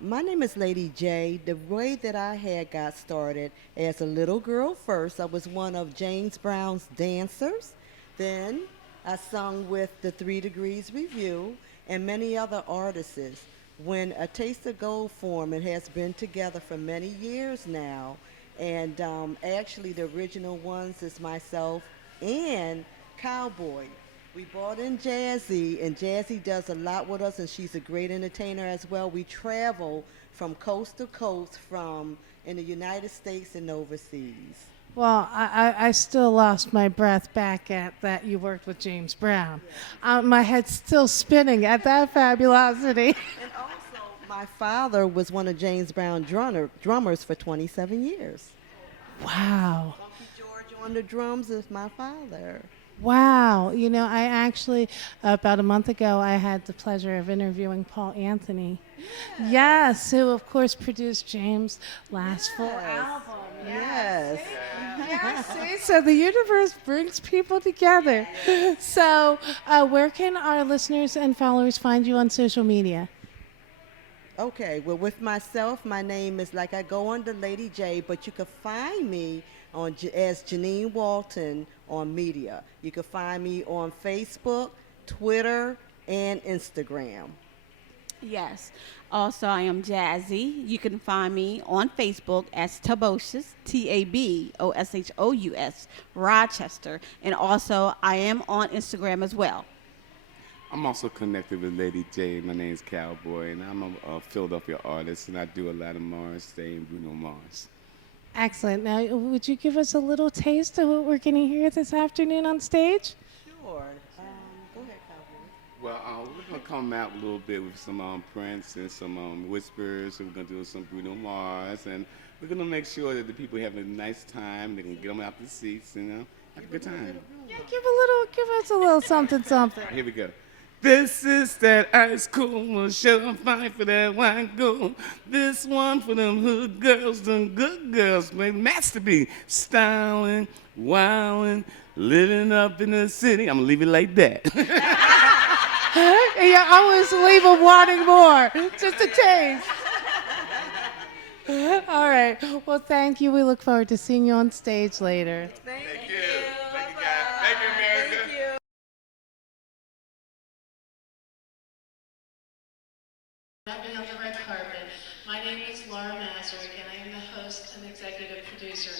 My name is Lady J. The way that I had got started as a little girl first, I was one of James Brown's dancers. Then I sung with the 3 Degrees Review and many other artists. When A Taste of Gold formed, it has been together for many years now. And actually, the original ones is myself and Cowboy. We brought in Jazzy, and Jazzy does a lot with us, and she's a great entertainer as well. We travel from coast to coast in the United States and overseas. Well, I still lost my breath back at that you worked with James Brown. My head's still spinning at that fabulosity. And also, My father was one of James Brown drummers for 27 years. Wow. Funky George on the drums is my father. Wow. You know, I actually, about a month ago, I had the pleasure of interviewing Paul Anthony. Yes, who, of course, produced James' last full album. Yes. Yes, see, so the universe brings people together. So, where can our listeners and followers find you on social media? Okay, well, with myself, my name is like I go under Lady J, but you can find me as Janine Walton on media. You can find me on Facebook, Twitter, and Instagram. Yes. Also, I am Jazzy. You can find me on Facebook as Taboshus, Taboshous, Rochester. And also, I am on Instagram as well. I'm also connected with Lady J. My name's Cowboy, and I'm a Philadelphia artist, and I do a lot of Mars Day and Bruno Mars. Excellent. Now, would you give us a little taste of what we're going to hear this afternoon on stage? Sure. Go ahead, Cowboy. Well, we're gonna come out a little bit with some Prince and some whispers. And we're gonna do some Bruno Mars, and we're gonna make sure that the people have a nice time. They can get them out the seats, have a good time. Yeah, give us a little something, something. Here we go. This is that ice cold, show I'm fine for that wine gold. This one for them hood girls, them good girls, man, master be styling, wilding, living up in the city. I'm gonna leave it like that. You always leave them wanting more, just a taste. All right. Well, thank you. We look forward to seeing you on stage later. Thank you. Thank you, guys. Thank you, America. Thank you. Me on the red carpet. My name is Laura Mazurek, and I am the host and executive producer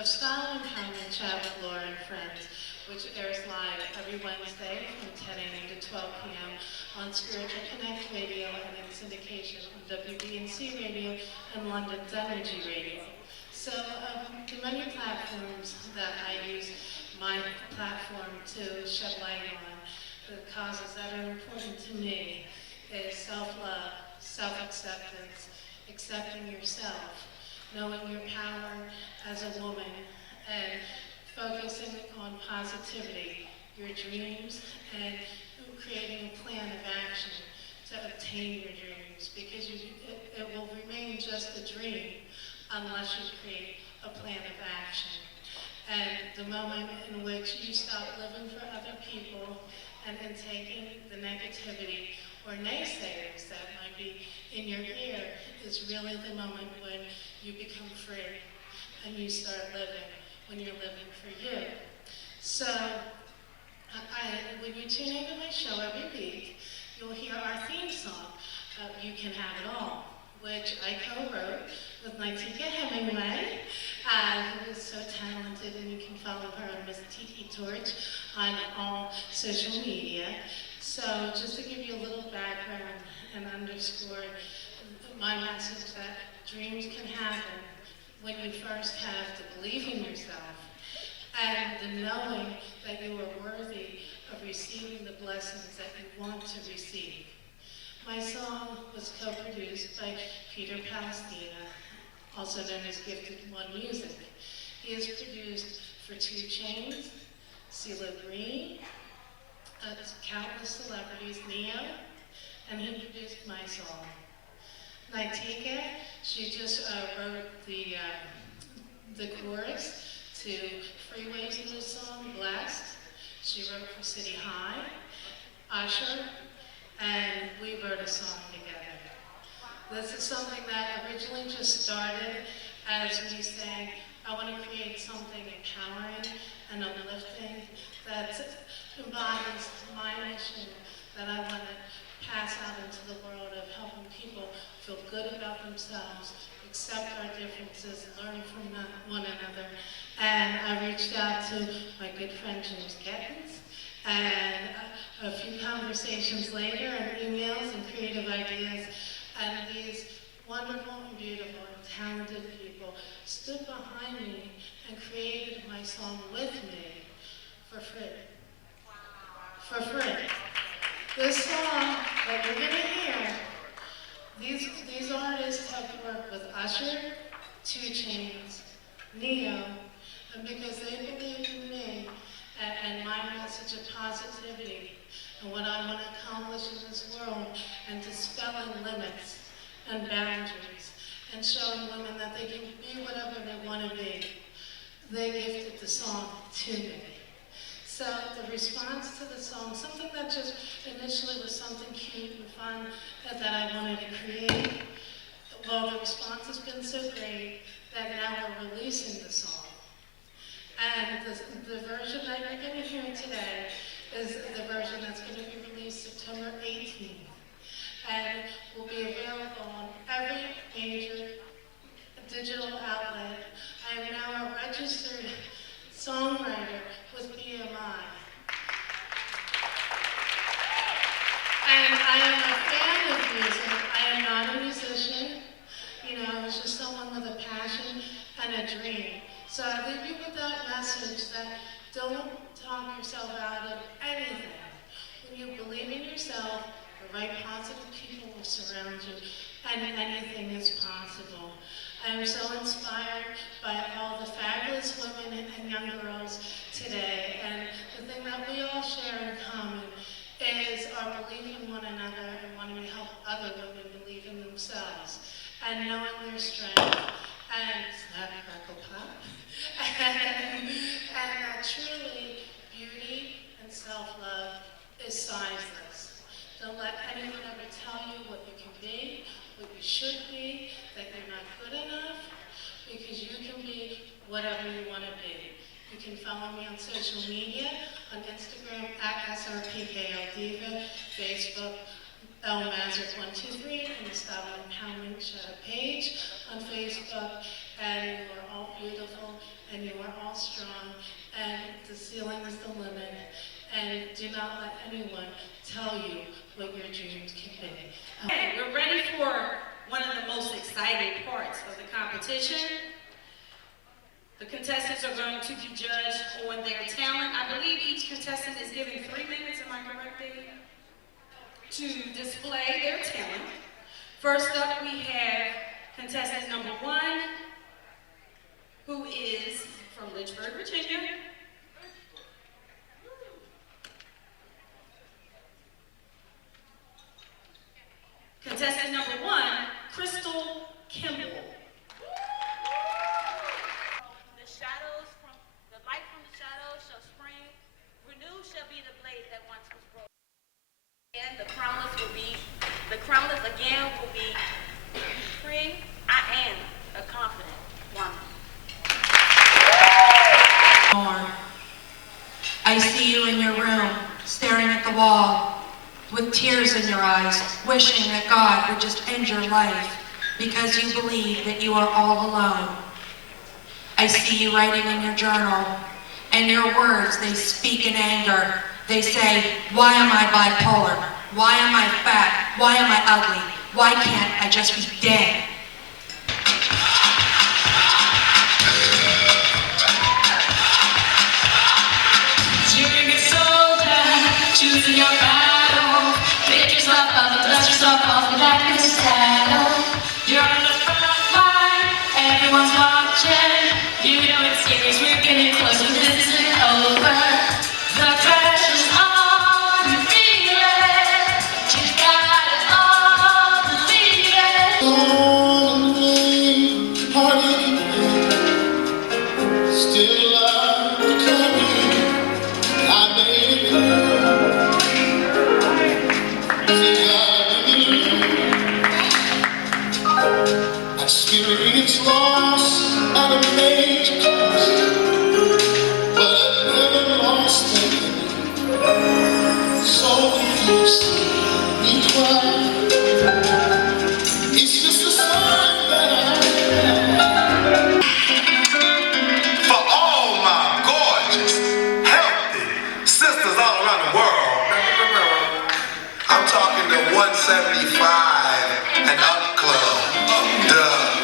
of Style Empowerment Chat with Laura and Friends, which airs live every Wednesday from 10 a.m. to 12 p.m. on Spiritual Connect Radio and in syndication on WBNC Radio and London's Energy Radio. So the many platforms that I use my platform to shed light on the causes that are important to me is self-love, self-acceptance, accepting yourself, knowing your power as a woman, and focusing on positivity, your dreams, and creating a plan of action to obtain your dreams, because it will remain just a dream unless you create a plan of action. And the moment in which you stop living for other people and taking the negativity or naysayers that might be in your ear is really the moment when you become free and you start living when you're living for you. So when you tune into my show every week, you'll hear our theme song, You Can Have It All, which I co-wrote with Nightika Hemingway, who is so talented, and you can follow her on Miss Tiki Torch on all social media. So just to give you a little background and underscore my message that dreams can happen when you first have the belief in yourself and the knowing that you are worthy of receiving the blessings that you want to receive. My song was co-produced by Peter Palestina, also known as Gifted One Music. He has produced for 2 Chainz, CeeLo Green, countless celebrities, Neo, and he produced my song. Nightika, she just wrote the chorus to Freeway's new song, Blessed. She wrote for City High, Usher, and we wrote a song together. This is something that originally just started as me saying, I want to create something empowering and uplifting that embodies my mission that I want to pass out into the world of helping people feel good about themselves, accept our differences, learn from one another. And I reached out to my good friend James Gettins, and a few conversations later and emails and creative ideas, and these wonderful and beautiful and talented people stood behind me and created my song with me for free. For free. This song that you're gonna hear, what I want to accomplish in this world, and dispelling limits and boundaries, and showing women that they can be whatever they want to be. They gifted the song to me. So the response to the song, something that just initially was something cute and fun that I wanted to create, well, the response has been so great that now we're releasing the song. And the version that you're going to hear today is the version that's going to be released September 18th. And will be available on every major digital outlet. I am now a registered songwriter with BMI. And I am a fan of music. I am not a musician. You know, I was just someone with a passion and a dream. So I leave you with that message that don't talk yourself out of anything. When you believe in yourself, the right positive people will surround you, and anything is possible. I am so inspired by all the fabulous women and young girls today, and the thing that we all share in common is our belief in one another and wanting to help other women believe in themselves, and knowing their strength, and snap, crackle, pop, and that truly beauty and self-love is sizeless. Don't let anyone ever tell you what you can be, what you should be, that you're not good enough, because you can be whatever you want to be. You can follow me on social media, on Instagram at SRPKLDiva, Facebook, Lmazurk123, and the Style and Empowerment Show page on Facebook. And you are all beautiful, and you are all strong, and the ceiling is the limit. And do not let anyone tell you what your dreams can be. Okay, we're ready for one of the most exciting parts of the competition. The contestants are going to be judged on their talent. I believe each contestant is given 3 minutes, am I correct, Dave? To display their talent. First up, we have contestant number 1, who is from Lynchburg, Virginia. Contestant number 1, Crystal Kimball. The light from the shadows shall spring. Renewed shall be the blade that once was broken. And the crownless again will be free. I am a confident woman. I see you in your room, staring at the wall, with tears in your eyes, wishing that God would just end your life because you believe that you are all alone. I see you writing in your journal, and your words, they speak in anger. They say, why am I bipolar? Why am I fat? Why am I ugly? Why can't I just be dead? You're a soldier, choosing your battle. Pick yourself up and dust yourself off the back of the saddle. You're on the front line, everyone's watching. You know it's serious, we're getting closer, this isn't over. The pressure's on, you feel it. You got it all, believe it. Still I'm coming. I made it I experienced loss at a major cost, but I never lost anything. So if you see me cry, it's just a sign that I For all my gorgeous, healthy sisters all around the world, I'm talking the 175 and up club.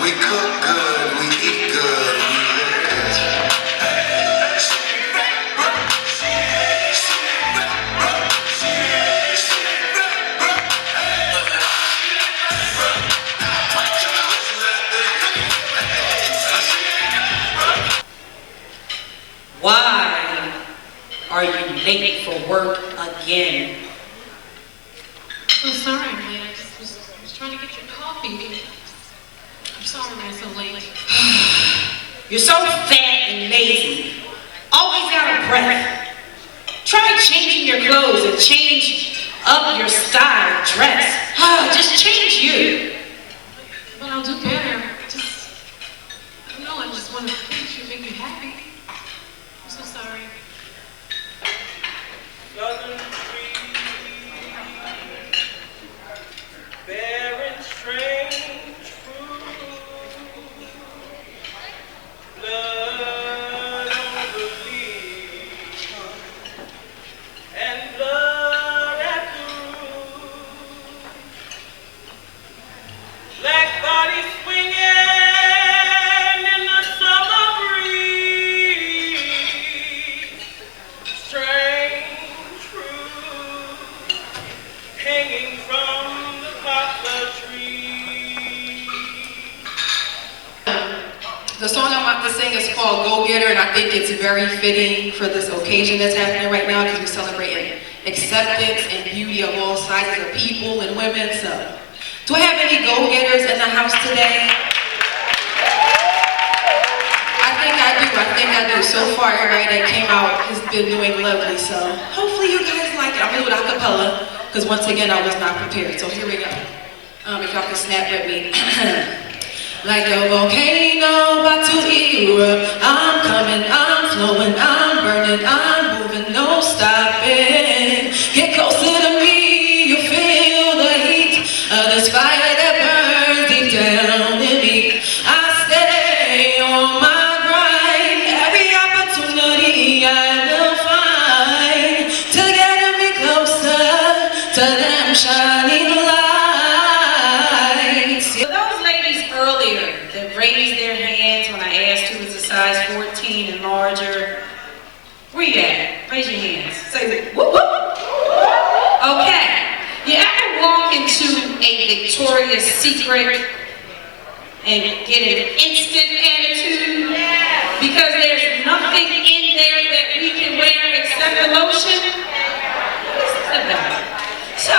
We cook good, we eat good, we live good. Why are you late for work again? So sorry I'm late. I just was trying to get your coffee. I'm sorry I'm so late. You're so fat and lazy. Always out of breath. Try changing your clothes and change up your style of dress. Just change you. But I'll do better. I don't know, I just want to please you, make you happy. I'm so sorry. Southern trees, bearing strange fruit, blood on the leaves, and blood at the root, black bodies swinging in the summer breeze, strange fruit hanging from the poplar tree. The song I'm about to sing is called Go Getter, and I think it's very fitting for this occasion that's happening right now because we're celebrating acceptance and beauty of all sizes of people and women. So, do I have any go-getters in the house today? I think I do. So far, everybody that came out has been doing lovely, so hopefully you guys like it. I'm gonna do it a cappella, because once again, I was not prepared. So here we go. If y'all can snap with me. Like a volcano about to erupt, I'm coming, I'm flowing, I'm burning, I'm moving, no stopping. Get closer to me, you'll feel the heat of this fire that burns deep down in me. I stay on my grind, every opportunity I will find to get me closer to them shining lights. For those ladies earlier that raised their hands when I asked who was a size 14 and larger, where you at? Raise your hands. Say whoop whoop. Okay. You ever walk into a Victoria's Secret and get an instant attitude? Because there's nothing in there that we can wear except the lotion? What is this about? So,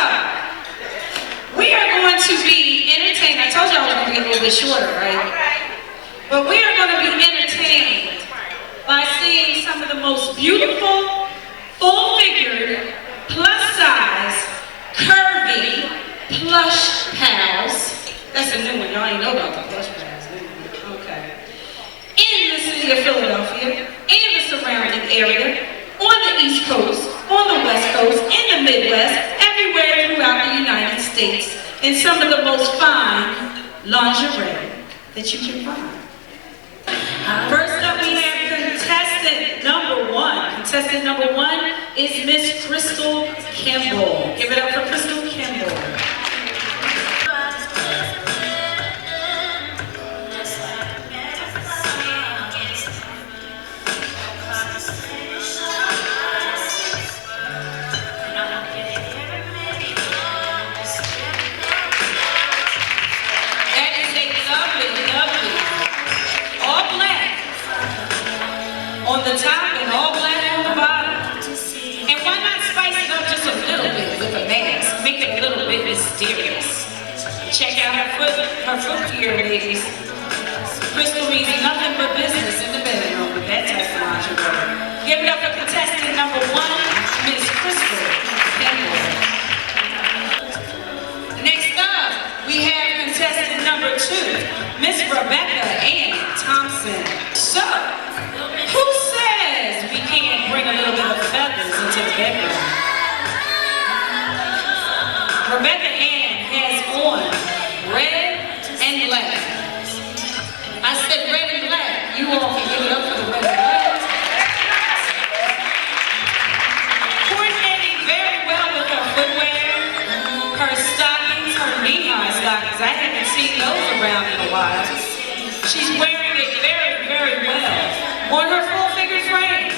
we are going to be entertained. I told you I was going to be a little bit shorter, right? But we are going to be entertained by seeing some of the most beautiful, full-figured, plus-size, curvy, plush pals. That's a new one. Y'all ain't know about the plush pals. Okay. In the city of Philadelphia, and the surrounding area, on the East Coast, on the West Coast, in the Midwest, everywhere throughout the United States, in some of the most fine lingerie that you can find. First up, we have contestant number one. Contestant number one is Miss Crystal Kimball. Give it up for Crystal Kimball. That is a lovely, lovely, all black on the top and all black on the bottom. And why not spice it up just a little bit with a mask? Make it a little bit mysterious. Check out her footgear, ladies. Crystal means nothing but business in the bedroom with that type of lingerie. Give it up for contestant number one, Miss Crystal Kimball. Next up, we have contestant number two, Miss Rebecca Ann Thompson. So, who says we can't bring a little bit of feathers into the bedroom? Rebecca Ann has on red and black. I said red and black. You all can give it up for the red and black. Coordinating very well with her footwear, her stockings, her knee-high stockings. I haven't seen those around in a while. She's wearing it very, very well on her full-figured frame.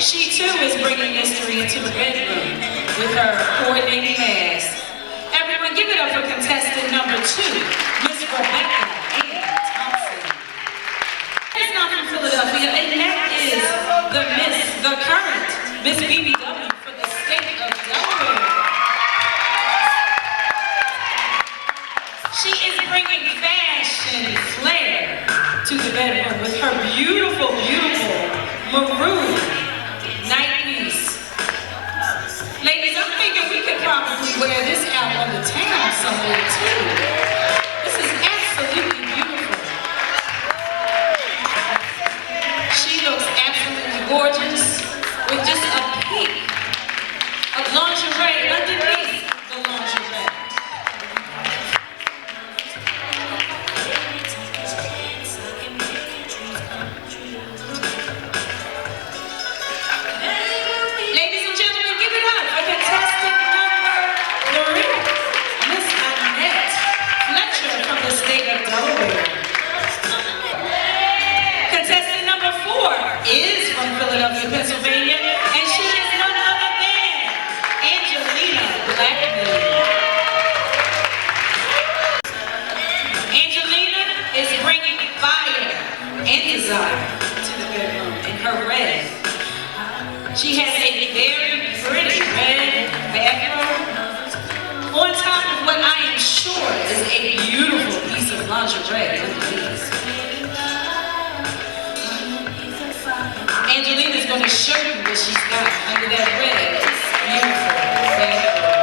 She too is bringing mystery into the bedroom with her coordinating mask. Everyone, give it up for contestant number two, Miss Rebecca Ann Thompson. It's not from Philadelphia, and that is the current Miss BBW for the state of Delaware. somewhere too. This is absolutely beautiful. She looks absolutely gorgeous with just a peek of lingerie underneath the lingerie. Ladies and gentlemen, give it up for contestant number 3, Miss Annette Fletcher from the state of Delaware. Contestant number 4 is from Philadelphia, Pennsylvania, and she is none other than Angelina Blackman. Angelina is bringing fire and desire to the bedroom in her red. She has a very pretty red bathrobe on top of what I am sure is a beautiful piece of lingerie underneath. Angelina's going to show you what she's got under that red, beautiful bathrobe.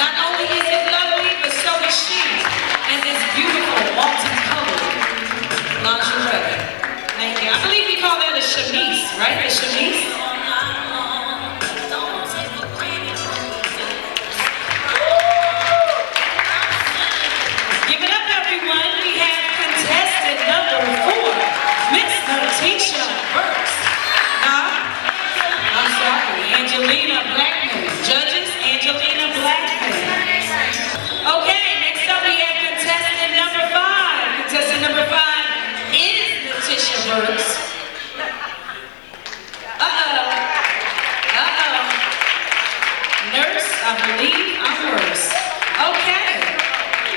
Not only is it lovely, but so is she, and this beautiful multicolored lingerie. Thank you. I believe we call that a chemise, right? A chemise? Give it up, everyone. We have contestant number 4, Miss Letitia Burks. I'm sorry, Angelina Blackman. Judges, Angelina Blackman. Okay, next up we have contestant number 5. Contestant number 5 is Letitia Burks. Nurse, I believe I'm worse. Okay.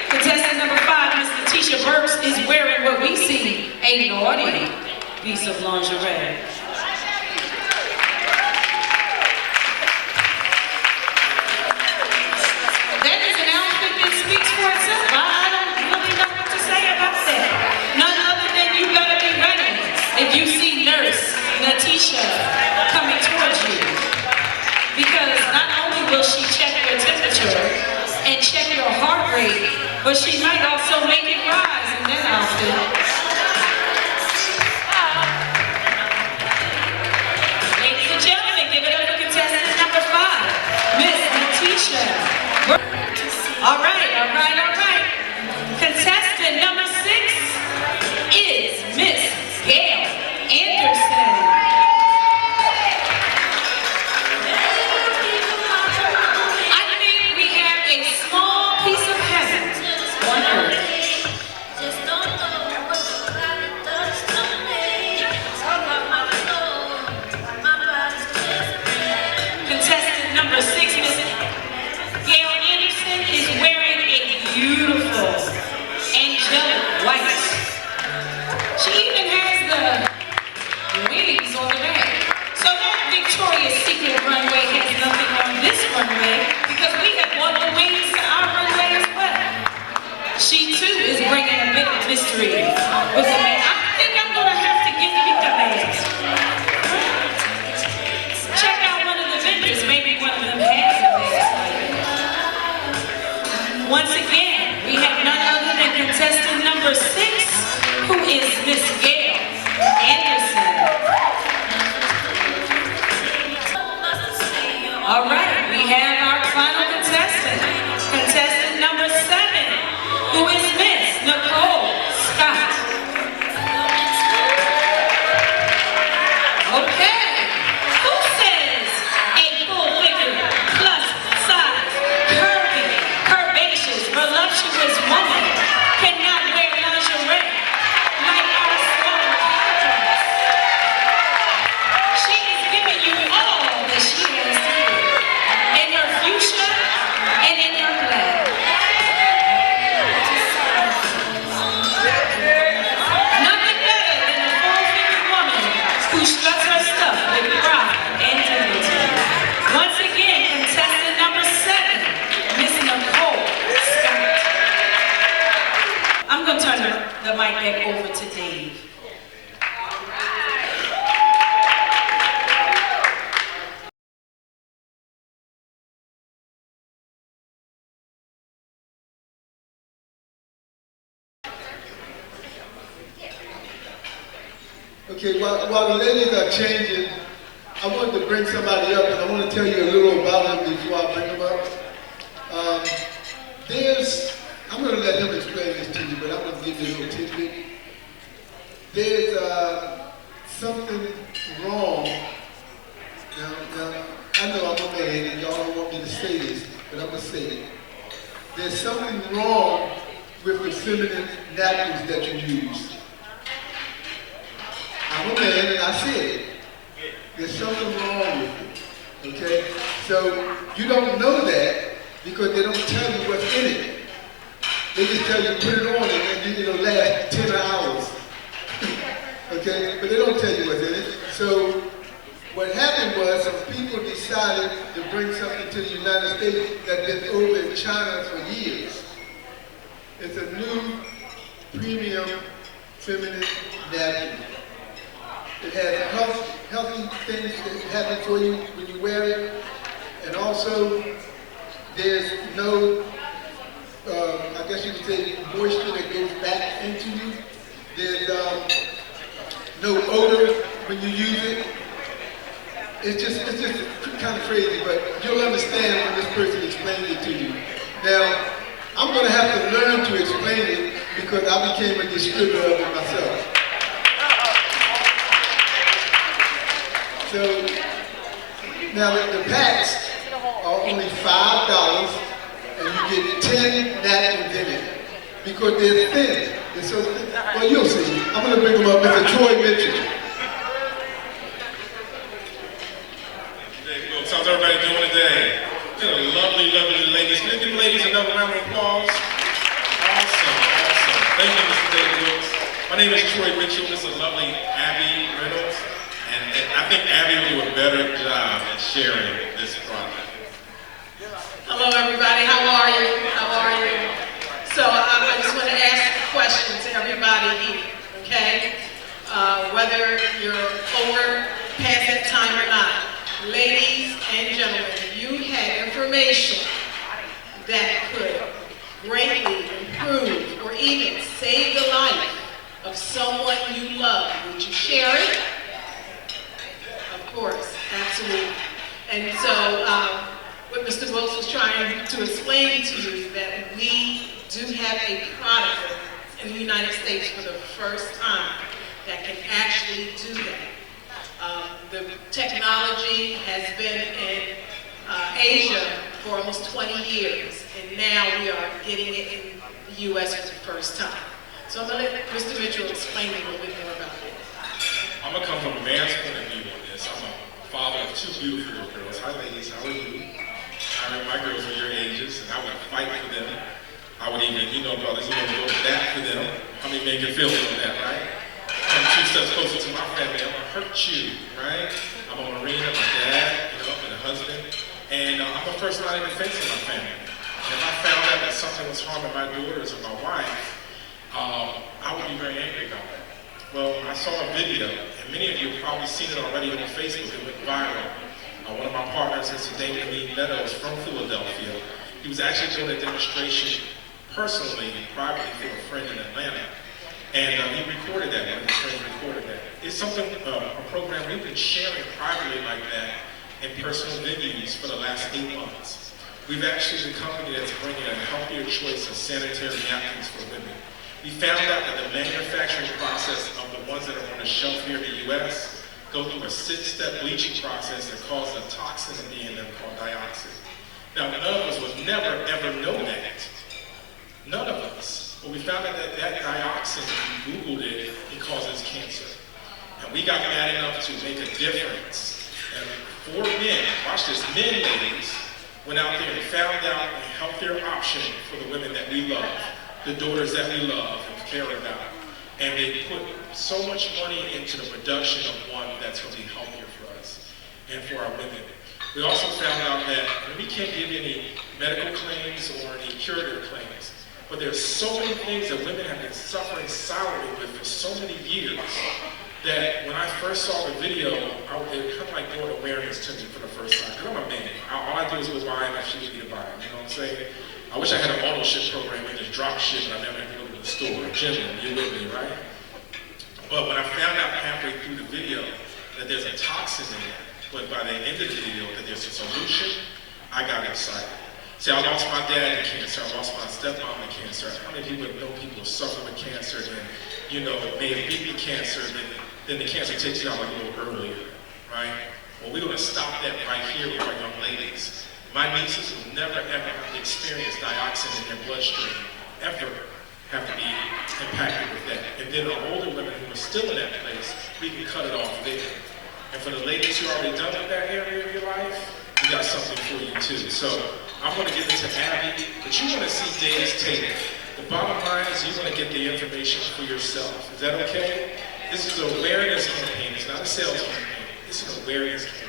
Contestant number 5, Miss Letitia Burks, is wearing what we see a naughty piece of lingerie. That is an outfit that speaks for itself. I don't really know what to say about that. None other than you better be ready if you see Nurse Letitia coming towards you. Because not only will she check your temperature and check your heart rate, but she might also make it rise in that outfit. Ladies and gentlemen, give it up for contestant number 5, Miss Letitia. All right. Contestant number 6 is Miss Gail Anderson. I think we have a small piece of heaven on earth. Contestant number 6, Miss Gail Anderson, is wearing a beautiful angelic white. She even has the wings on the back. So that Victoria's Secret runway has nothing on this runway because we have won the wings to our runway as well. She too is bringing a bit of mystery with the man. I think I'm going to have to give you the mask. Check out one of the vendors. Maybe one of them has a mask like that. Once again, we have none other than contestant number 6, who is Miss Gail Anderson. All right, we have our final contestant. Contestant number 7, who is Miss Nicole Scott. Okay, who says a full figure, plus size, curvy, curvaceous, voluptuous woman cannot wear lingerie like our small characters? She is giving you all that she has to give. Okay, while the ladies are changing, I wanted to bring somebody up, and I want to tell you a little about him before I bring him up. I'm going to let him explain this to you, but I'm going to give you a little tidbit. There's something wrong. Now, I know I'm a man, and y'all don't want me to say this, but I'm going to say it. There's something wrong with the feminine napkins that you use. I'm a man, and I said it. There's something wrong with it, okay? So you don't know that because they don't tell you what's in it. They just tell you put it on and it'll last 10 hours, okay? But they don't tell you what's in it. So what happened was some people decided to bring something to the United States that's been over in China for years. It's a new premium feminine napkin. It has healthy things that happen for you when you wear it. And also, there's no, I guess you could say, moisture that goes back into you. There's no odor when you use it. It's just kind of crazy, but you'll understand when this person explains it to you. Now, I'm going to have to learn to explain it because I became a distributor of it myself. So, now the packs are only $5 and you get 10 napkins in it because they're thin. They're so thin. Well, you'll see. I'm going to bring them up. Mr. Troy Mitchell. How's everybody doing today? Lovely, lovely ladies. Can you give the ladies another round of applause? Awesome, awesome. Thank you, Mr. David Wilkes. My name is Troy Mitchell. This is lovely Abby Reynolds. And I think Abby will do a better job at sharing this product. Hello, everybody. How are you? How are you? So I just want to ask a question to everybody here, okay? Whether you're over past that time or not. Ladies and gentlemen, you had information that could greatly improve or even save the life of someone you love. Would you share it? Of course, absolutely. And so what Mr. Wilkes was trying to explain to you is that we do have a product in the United States for the first time that can actually do that. The technology has been in Asia for almost 20 years, and now we are getting it in the U.S. for the first time. So I'm going to let Mr. Mitchell explain a little bit more about it. I'm going to come from a man's point of view on this. I'm a father of two beautiful little girls. Hi, ladies. How are you? My girls are your ages, and I would fight for them. I would even, brothers, go to bat for them. How many men can feel on that, right? Come 2 steps closer to my family, I'm gonna hurt you, right? I'm a Marine, I'm a dad, and a husband, and I'm a first line of defense in my family. And if I found out that something was harming my daughters or my wife, I would be very angry about that. Well, I saw a video, and many of you have probably seen it already on Facebook. It went viral. One of my partners, Mr. David Meadows from Philadelphia, he was actually doing a demonstration personally and privately for a friend in Atlanta. And he recorded that, one of his friends recorded that. It's something, a program we've been sharing privately like that in personal venues for the last 8 months. We've actually the company that's bringing a healthier choice of sanitary napkins for women. We found out that the manufacturing process of the ones that are on the shelf here in the U.S. go through a 6-step bleaching process that causes a toxin in them called dioxin. Now, none of us would never, ever know that. None of us. But we found out that dioxin, if you Googled it, it causes cancer. And we got mad enough to make a difference. And 4 men, watch this, men, ladies, went out there and found out a healthier option for the women that we love, the daughters that we love and care about. And they put so much money into the production of one that's going to be healthier for us and for our women. We also found out that we can't give any medical claims or any curative claims. But there's so many things that women have been suffering silently with for so many years that when I first saw the video, it kind of like brought awareness to me for the first time. Because I'm a man. All I do is go buy them if she needs me to buy them. You know what I'm saying? I wish I had an auto ship program and just drop shit and I never had to go to the store. Jimmy, you with me, right? But when I found out halfway through the video that there's a toxin in it, but by the end of the video that there's a solution, I got excited. See, I lost my dad to cancer, I lost my stepmom to cancer. How many people know people suffer with cancer and, you know, may have beaten cancer, then the cancer takes you out a little earlier, right? Well, we're gonna stop that right here with our young ladies. My nieces will never ever experience dioxin in their bloodstream, ever have to be impacted with that. And then the older women who are still in that place, we can cut it off there. And for the ladies who are already done with that area of your life, we got something for you too. So I'm gonna give it to Abby, but you wanna see Dave's table. The bottom line is you wanna get the information for yourself. Is that okay? This is an awareness campaign, it's not a sales campaign. It's an awareness campaign.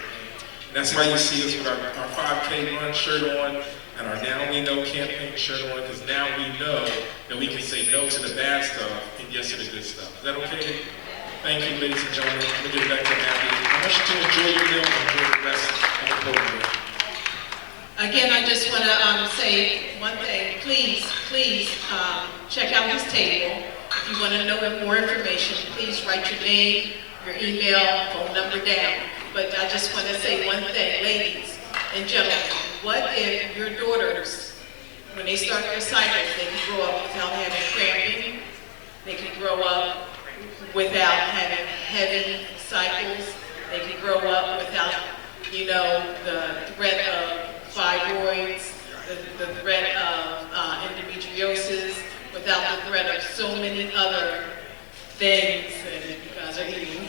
And that's why you see us with our 5K run shirt on and our Now We Know campaign shirt on, because now we know that we can say no to the bad stuff and yes to the good stuff. Is that okay? Thank you, ladies and gentlemen. We'll get back to Abby. I want you to enjoy your meal and enjoy the rest of the program. Again, I just want to say one thing. Please, check out this table. If you want to know more information, please write your name, your email, phone number down. But I just want to say one thing, ladies and gentlemen. What if your daughters, when they start their cycles, they can grow up without having cramping, they can grow up without having heavy cycles, they can grow up without, you know, the threat of fibroids, the threat of endometriosis, without the threat of so many other things that you guys are eating.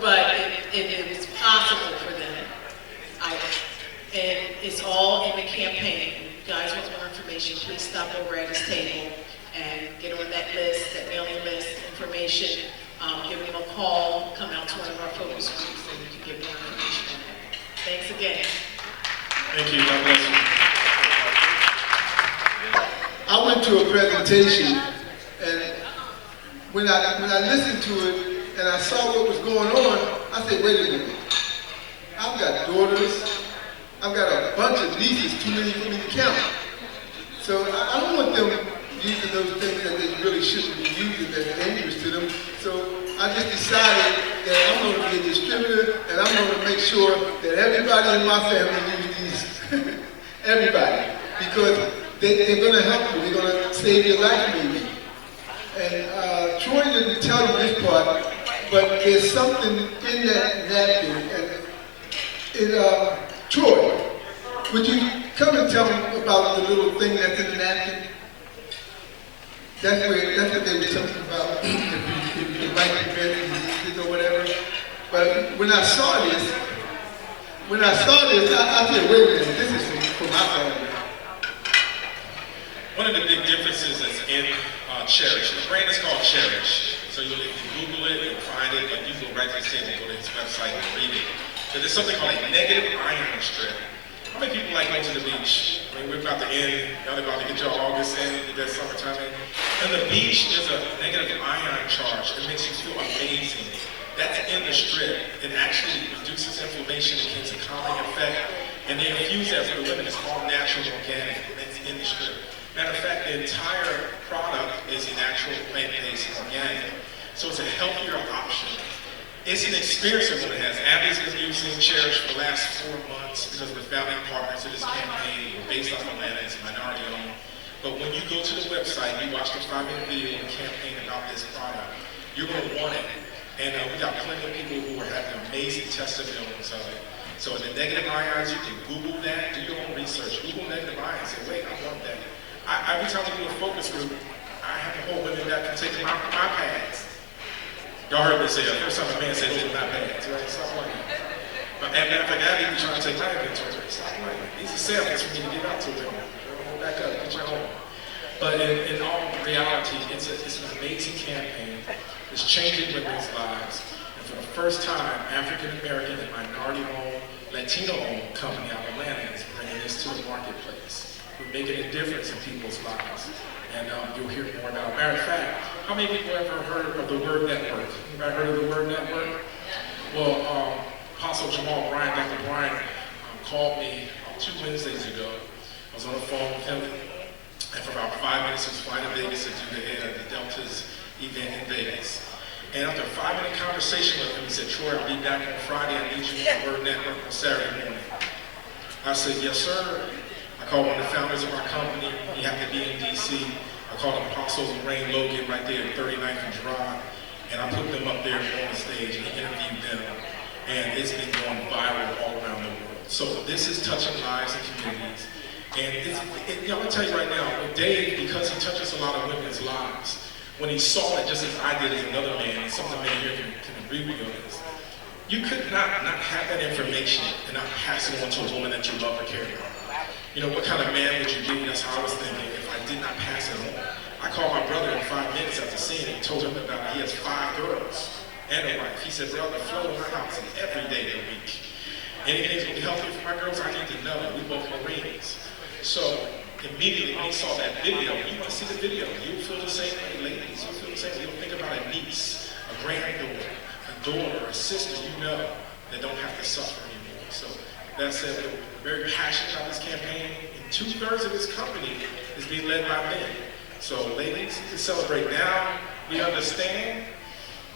But it is possible for them. And it's all in the campaign. If you guys want more information, please stop over at this table and get on that list, that mailing list information. Give them a call, come out to one of our focus groups, and you can get more information on that. Thanks again. Thank you. God bless you. I went to a presentation, and when I listened to it and I saw what was going on, I said, wait a minute. I've got daughters, I've got a bunch of nieces, too many for me to count. So I don't want them using those things that they really shouldn't be using that's dangerous to them. So I just decided that I'm going to be a distributor and I'm going to make sure that everybody in my family uses these. Everybody. Because they're going to help you. They're going to save your life maybe. And Troy didn't tell you this part, but there's something in that napkin. And Troy, would you come and tell me about the little thing that's in the napkin? That's what they were talking about, if you like preventing diseases or whatever. But when I saw this, I said, wait a minute, this is for my family. One of the big differences is in Cherish. The brand is called Cherish. So if you Google it, you'll find it, but you go right to the table, go to his website and read it. So there's something called a negative iron strip. How many people like going to the beach? I mean, we're about to end, y'all about to get your August in, get that summertime in. And the beach is a negative ion charge. It makes you feel amazing. That's in the strip. It actually reduces inflammation, it gives a calming effect. And they infuse that for the women. It's all natural organic. It's in the strip. Matter of fact, the entire product is natural, plant-based, and organic. So it's a healthier option. It's an experience that women has. Abby's been using Cherish for the last 4 months because we're founding partners of this campaign. We're based out of Atlanta, it's minority owned. But when you go to the website, you watch the 5-minute video and campaign about this product, you're going to want it. And we got plenty of people who are having amazing testimonials of it. So in the negative ions, you can Google that, do your own research. Google negative ions, say, wait, I want that. Every time we do a focus group, I have to hold women that can take my pads. Y'all heard me say it. First time a man said, hold my pads, right? Stop like that. But matter of fact, Abby be trying to take my inventory. Stop like that. These are samples for me to give out to women. Hold back up, get your own. But in all reality, it's an amazing campaign. It's changing women's lives. And for the first time, African American and minority-owned, Latino-owned company out of Atlanta is bringing this to the marketplace. We're making a difference in people's lives. And you'll hear more about it. Matter of fact, how many people ever heard of the Word Network? Anybody heard of the Word Network? Well, Apostle Jamal Bryant, Dr. Bryant, called me 2 Wednesdays ago. I was on the phone with him, and for about 5 minutes, he was flying to Vegas to do the head of the Delta's event in Vegas. And after a 5-minute conversation with him, he said, Troy, I'll be back on Friday. I need you on the Word Network on Saturday morning. I said, yes, sir. I called one of the founders of our company. He happened to be in D.C. I called Apostles and Rain Logan right there at 39th and Drive. And I put them up there on the stage and interviewed them. And it's been going viral all around the world. So this is touching lives and communities. And I'm going to tell you right now, with Dave, because he touches a lot of women's lives, when he saw it, just as I did as another man, and some of the men here can agree with this, you could not have that information and not pass it on to a woman that you love or care about. You know, what kind of man would you be? That's how I was thinking if I did not pass it on. I called my brother in 5 minutes after seeing it and told him about it. He has 5 girls and a wife. He said, brother, flow in my house every day of the week. Anything's going to be healthy for my girls, I need to know. We both Marines. So immediately when he saw that video, you want to see the video, you'll feel the same way, ladies. You'll feel the same way. You'll think about a niece, a granddaughter, a daughter, a sister you know that don't have to suffer anymore. So that said, we're very passionate about this campaign, and 2/3 of this company is being led by men. So ladies, you can celebrate now. We understand.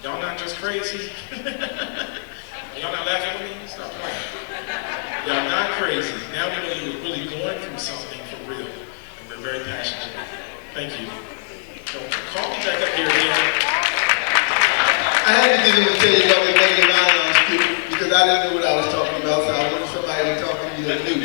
Y'all not just crazy. Y'all not laughing at me? Stop playing. Y'all not crazy. Now we know you were really going through something for real, and we're very passionate about it. Thank you. So call me back up here again. I had to get him to tell you about the negative ion script because I didn't know what I was talking about, so I wanted somebody to talk to me that knew.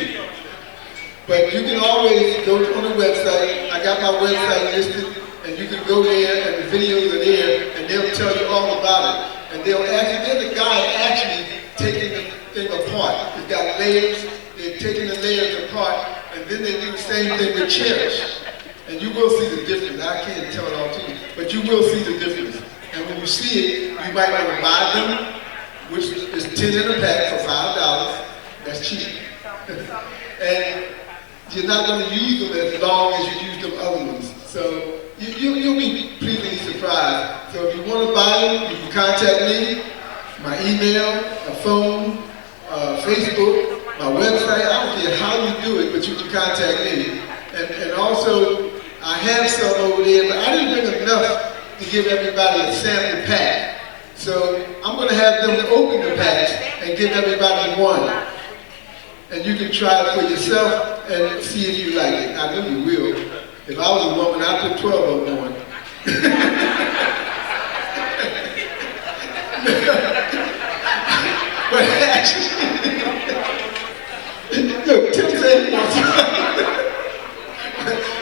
But you can always go on the website. I got my website listed, and you can go there, and the videos are there, and they'll tell you all about it. And they'll actually, there's a guy actually taking the thing apart. It's got layers, they're taking the layers apart, and then they do the same thing with Cherish. And you will see the difference. I can't tell it all to you, but you will see the difference. And when you see it, you might want to buy them, which is 10 in a pack for $5. That's cheap. And you're not going to use them as long as you use them other ones. So you'll be pleasantly surprised. So if you want to buy them, you can contact me, my email, my phone, Facebook, my website. I don't care how you do it, but you can contact me. And also, I have some over there, but I didn't bring enough to give everybody a sample pack. So I'm going to have them open the packs and give everybody one. And you can try it for yourself and see if you like it. I know you will. If I was a woman, I'd put 12 of them on. But actually, look, Tim said he wants to.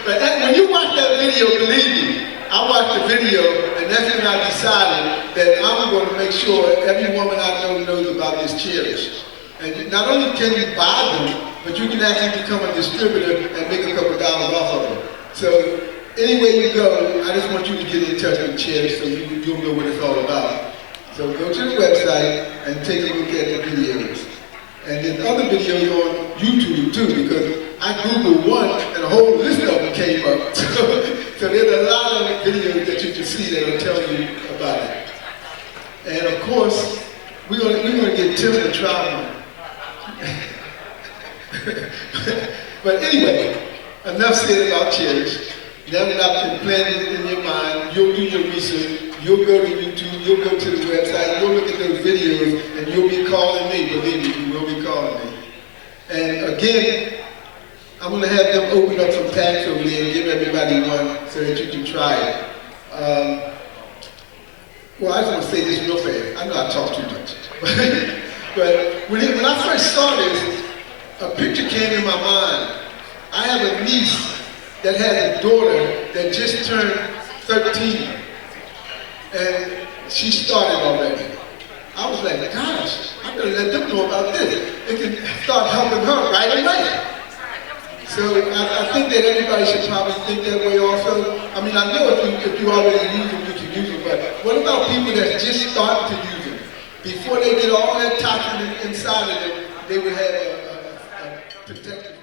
But when you watch that video, believe me, I watched the video, and that's when I decided that I'm going to make sure every woman I know knows about this Cherish. And not only can you buy them, but you can actually become a distributor and make a couple dollars off of them. So anywhere you go, I just want you to get in touch with Cherish so you'll know what it's all about. So go to the website and take a look at the videos. And there's other videos on YouTube too, because I Googled one and a whole list of them came up. So there's a lot of videos that you can see that will tell you about it. And of course, we're gonna get Tim to try one. But anyway, enough said about Cherish. Now that I've implanted it in your mind, you'll do your research, you'll go to YouTube, you'll go to the website, you'll look at those videos, and you'll be calling me, believe me, you will be calling me. And again, I'm going to have them open up some packs over there and give everybody one so that you can try it. Well, I just want to say this real fast. I know I talk too much. But when I first saw this, a picture came in my mind. I have a niece that has a daughter that just turned 13. And she started already. I was like, gosh, I better let them know about this. It can start helping her right away. So I think that everybody should probably think that way also. I mean, I know if you already use them, you can use them, but what about people that just start to use them? Before they get all that toxin inside of them, they would have a protective